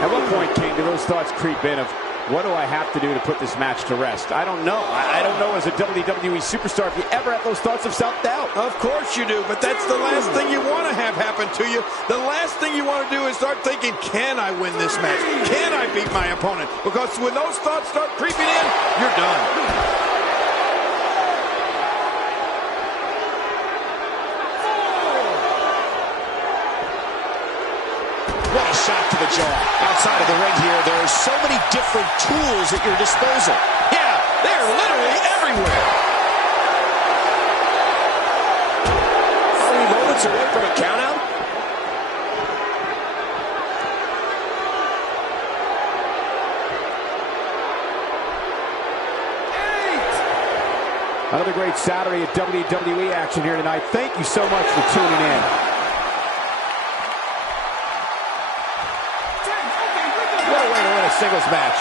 At what point, King, do those thoughts creep in of, what do I have to do to put this match to rest? I don't know. I don't know as a WWE superstar if you ever have those thoughts of self-doubt. Of course you do, but that's the last thing you want to have happen to you. The last thing you want to do is start thinking, can I win this match? Can I beat my opponent? Because when those thoughts start creeping in, you're done. What a shot to the jaw. Outside of the ring here, there are so many different tools at your disposal. Yeah, they're literally everywhere. Are we moments away from a countout? Another great Saturday of WWE action here tonight. Thank you so much for tuning in. What a way to win a singles match.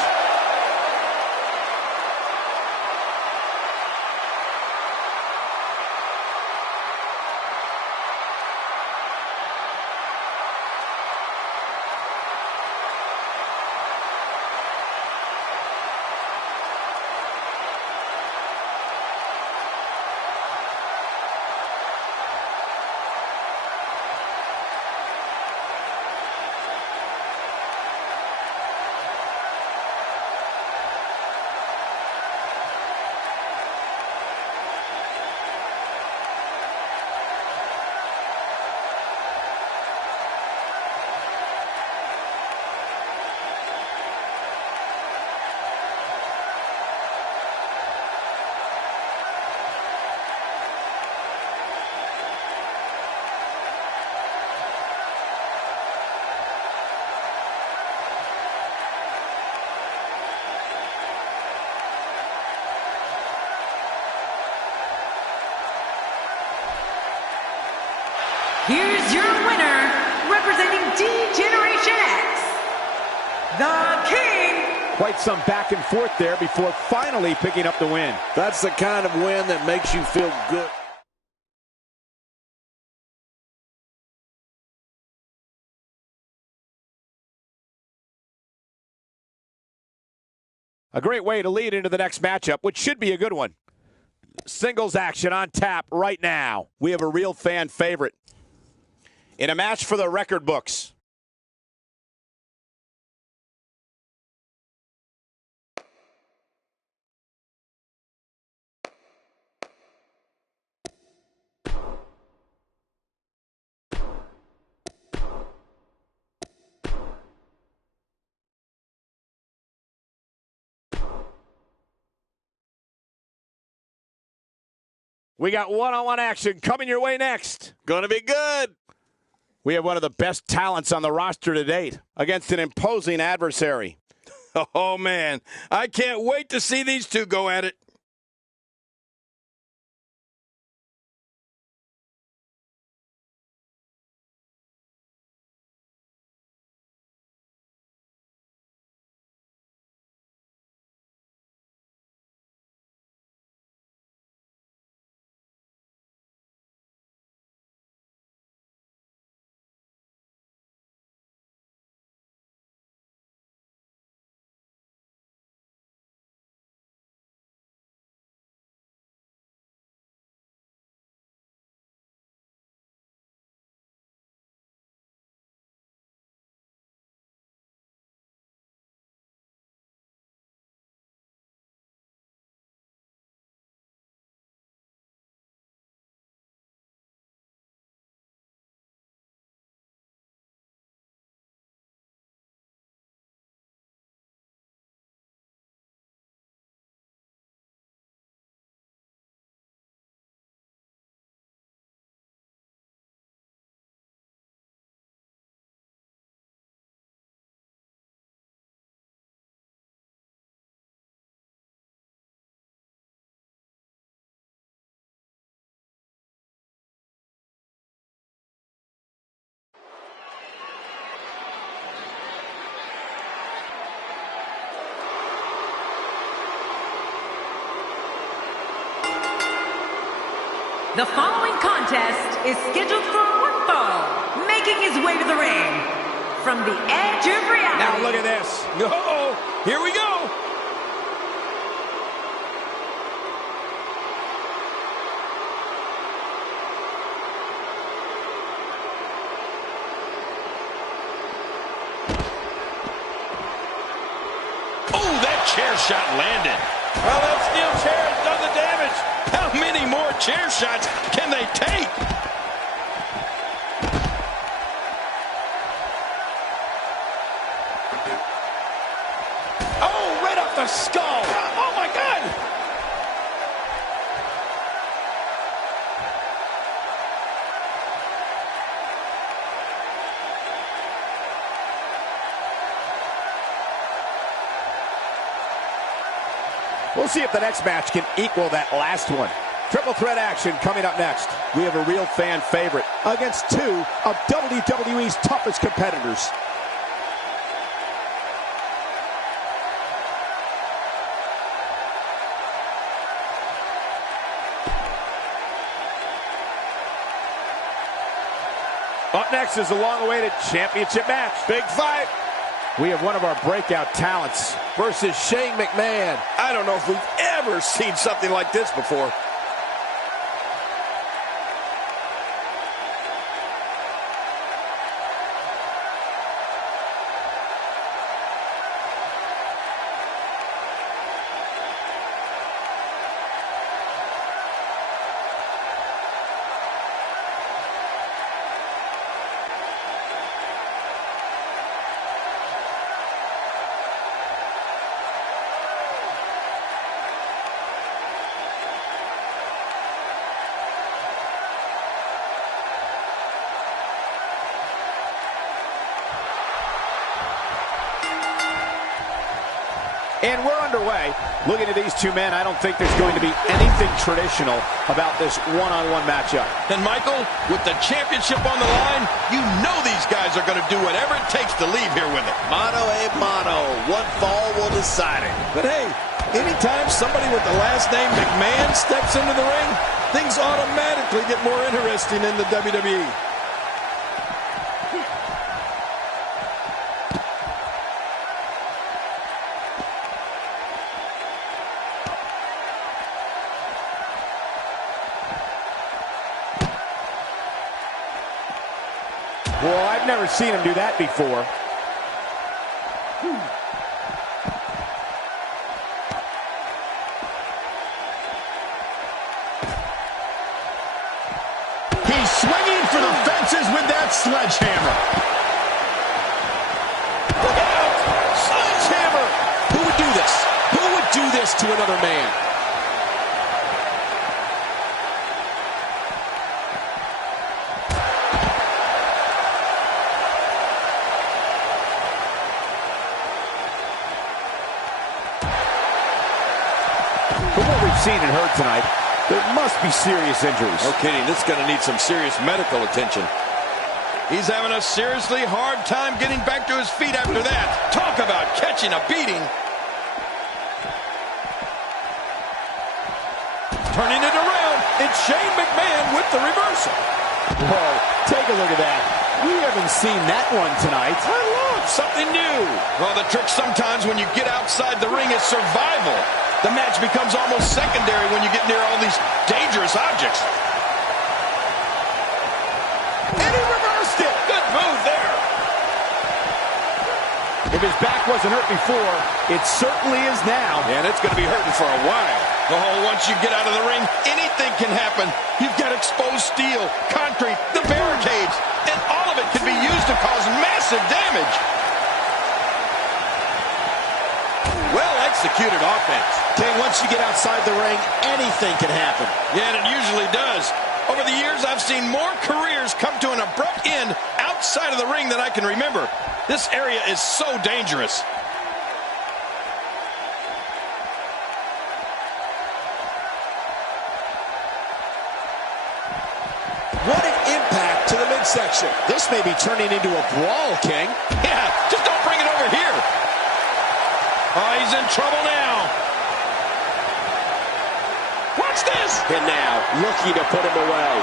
Here's your winner, representing D-Generation X, The King. Quite some back and forth there before finally picking up the win. That's the kind of win that makes you feel good. A great way to lead into the next matchup, which should be a good one. Singles action on tap right now. We have a real fan favorite in a match for the record books. We got one-on-one action coming your way next. Gonna be good. We have one of the best talents on the roster to date against an imposing adversary. Oh, man. I can't wait to see these two go at it. The following contest is scheduled for one fall, making his way to the ring from the edge of reality. Now look at this. Oh, here we go. Oh, that chair shot landed. Well, that steel chair has done the damage. How many more chair shots can they take? Oh, right off the skull. Oh, my God. We'll see if the next match can equal that last one. Triple threat action coming up next. We have a real fan favorite against two of WWE's toughest competitors. Up next is the long-awaited championship match. Big fight. We have one of our breakout talents versus Shane McMahon. I don't know if we've ever seen something like this before. And we're underway. Looking at these two men, I don't think there's going to be anything traditional about this one-on-one matchup. And Michael, with the championship on the line, you know these guys are going to do whatever it takes to leave here with it. Mano a mano. One fall will decide it. But hey, anytime somebody with the last name McMahon steps into the ring, things automatically get more interesting in the WWE. Well, I've never seen him do that before. He's swinging for the fences with that sledgehammer. Look out! Sledgehammer! Who would do this? Who would do this to another man? From what we've seen and heard tonight, there must be serious injuries. No kidding, this is going to need some serious medical attention. He's having a seriously hard time getting back to his feet after that. Talk about catching a beating. Turning it around, it's Shane McMahon with the reversal. Whoa, take a look at that. We haven't seen that one tonight. I love something new. Well, the trick sometimes when you get outside the ring is survival. The match becomes almost secondary when you get near all these dangerous objects. And he reversed it. Good move there. If his back wasn't hurt before, it certainly is now. And it's going to be hurting for a while. Oh, once you get out of the ring, anything can happen. You've got exposed steel, concrete, the barricades, and all of it can be used to cause massive damage. Well executed offense. Okay, once you get outside the ring, anything can happen. Yeah, and it usually does. Over the years, I've seen more careers come to an abrupt end outside of the ring than I can remember. This area is so dangerous. What an impact to the midsection. This may be turning into a brawl, King. Yeah, just don't bring it over here. Oh, he's in trouble now. Watch this. And now, looking to put him away.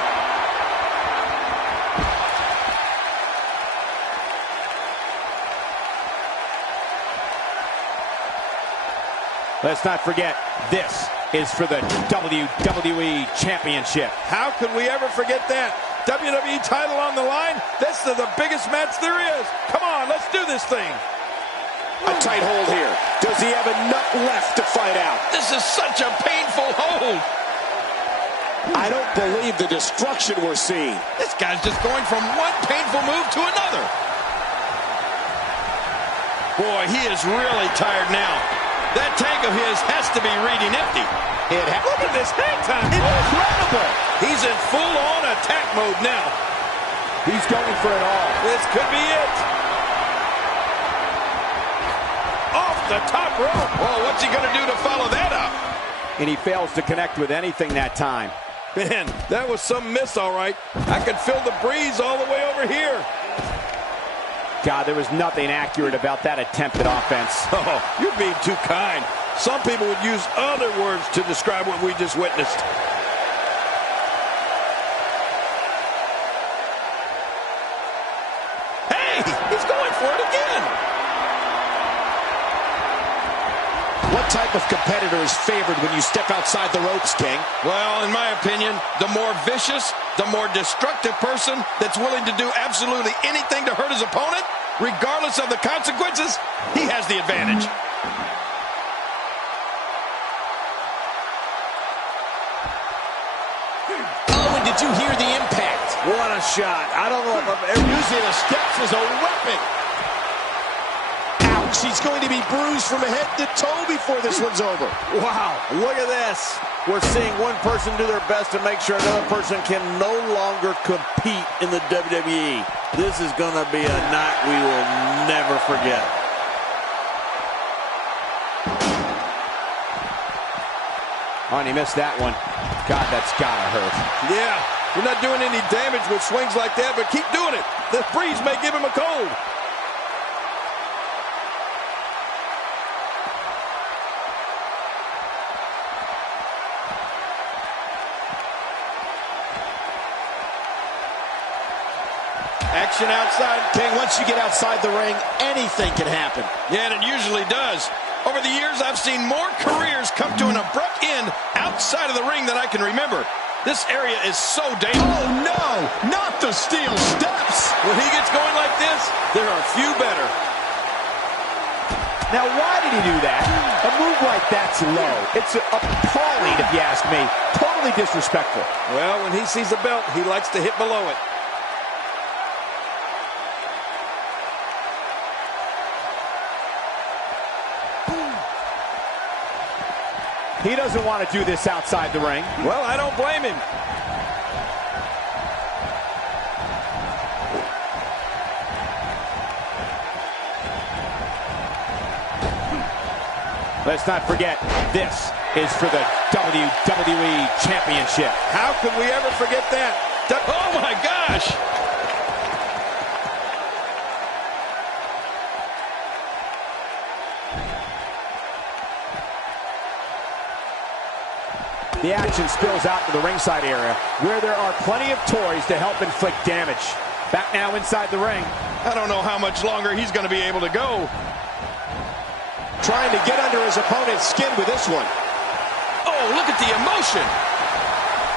Let's not forget, this is for the WWE Championship. How could we ever forget that? WWE title on the line? This is the biggest match there is. Come on, let's do this thing. A tight hold here. Does he have enough left to fight out? This is such a painful hold. I don't believe the destruction we're seeing. This guy's just going from one painful move to another. Boy, he is really tired now. That tank of his has to be reading empty. Look at this hang time. Incredible. He's in full-on attack mode now. He's going for it all. This could be it. Off the top rope. Well, what's he going to do to follow that up? And he fails to connect with anything that time. Man, that was some miss, all right. I could feel the breeze all the way over here. God, there was nothing accurate about that attempted offense. Oh, you're being too kind. Some people would use other words to describe what we just witnessed. Hey, he's going for it again. What type of competitor is favored when you step outside the ropes, King? Well, in my opinion, the more vicious, the more destructive person that's willing to do absolutely anything to hurt his opponent, regardless of the consequences, he has the advantage. Oh, and did you hear the impact? What a shot. I don't know if I've ever using the steps as a weapon. Ouch, he's going to be bruised from head to toe before this one's over. Wow, look at this. We're seeing one person do their best to make sure another person can no longer compete in the WWE. This is going to be a night we will never forget. Oh, and he missed that one. God, that's gotta hurt. Yeah, you're not doing any damage with swings like that, but keep doing it. The breeze may give him a cold. Action outside. King, once you get outside the ring, anything can happen. Yeah, and it usually does. Over the years, I've seen more careers come to an abrupt end outside of the ring than I can remember. This area is so dangerous. Oh, no, not the steel steps. When he gets going like this, there are few better. Now, why did he do that? A move like that's low. It's appalling, if you ask me. Totally disrespectful. Well, when he sees a belt, he likes to hit below it. He doesn't want to do this outside the ring. Well, I don't blame him. Let's not forget, this is for the WWE Championship. How could we ever forget that? Oh, my gosh! The action spills out to the ringside area, where there are plenty of toys to help inflict damage. Back now inside the ring. I don't know how much longer he's going to be able to go. Trying to get under his opponent's skin with this one. Oh, look at the emotion.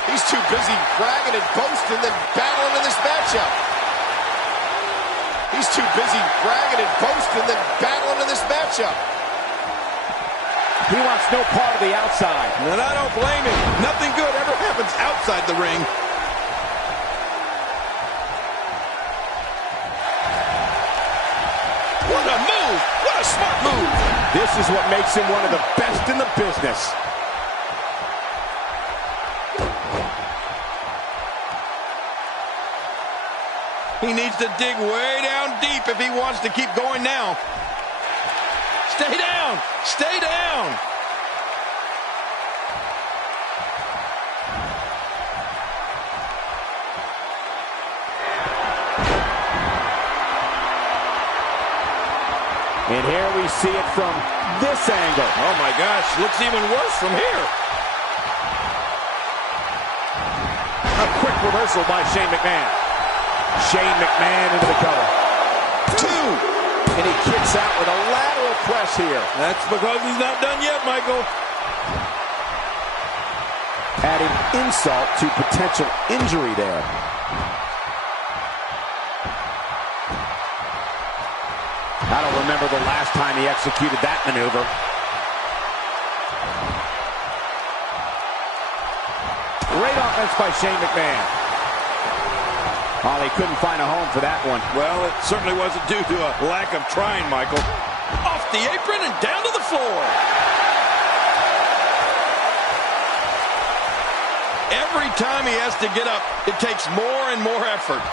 He's too busy bragging and boasting than battling in this matchup. He's too busy bragging and boasting than battling in this matchup. He wants no part of the outside. And I don't blame him. Nothing good ever happens outside the ring. What a move! What a smart move! This is what makes him one of the best in the business. He needs to dig way down deep if he wants to keep going now. Stay down! Stay down! And here we see it from this angle. Oh my gosh, looks even worse from here. A quick reversal by Shane McMahon. Shane McMahon into the cover. 2! And he kicks out with a lateral press here. That's because he's not done yet, Michael. Adding insult to potential injury there. I don't remember the last time he executed that maneuver. Great offense by Shane McMahon. Oh, they couldn't find a home for that one. Well, it certainly wasn't due to a lack of trying, Michael. Off the apron and down to the floor. Every time he has to get up, it takes more and more effort.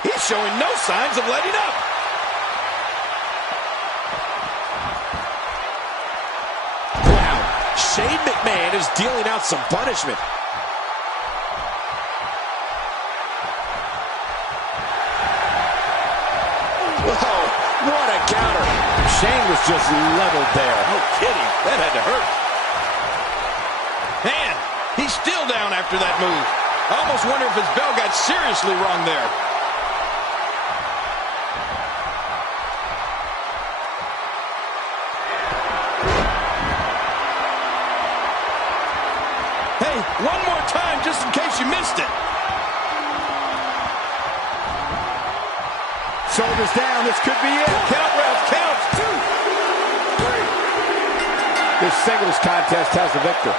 He's showing no signs of letting up. Shane McMahon is dealing out some punishment. Whoa, what a counter. Shane was just leveled there. No kidding. That had to hurt. Man, he's still down after that move. I almost wonder if his bell got seriously wrong there. Hey, one more time just in case you missed it. Shoulders down, this could be it. Count, Ralph, count. 2, 3. This singles contest has a victor.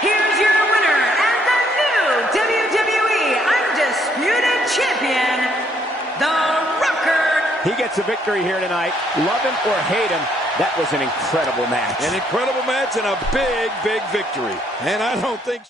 Here's your winner and the new WWE Undisputed Champion, The Rocker. He gets a victory here tonight. Love him or hate him, that was an incredible match. An incredible match and a big, big victory. And I don't think...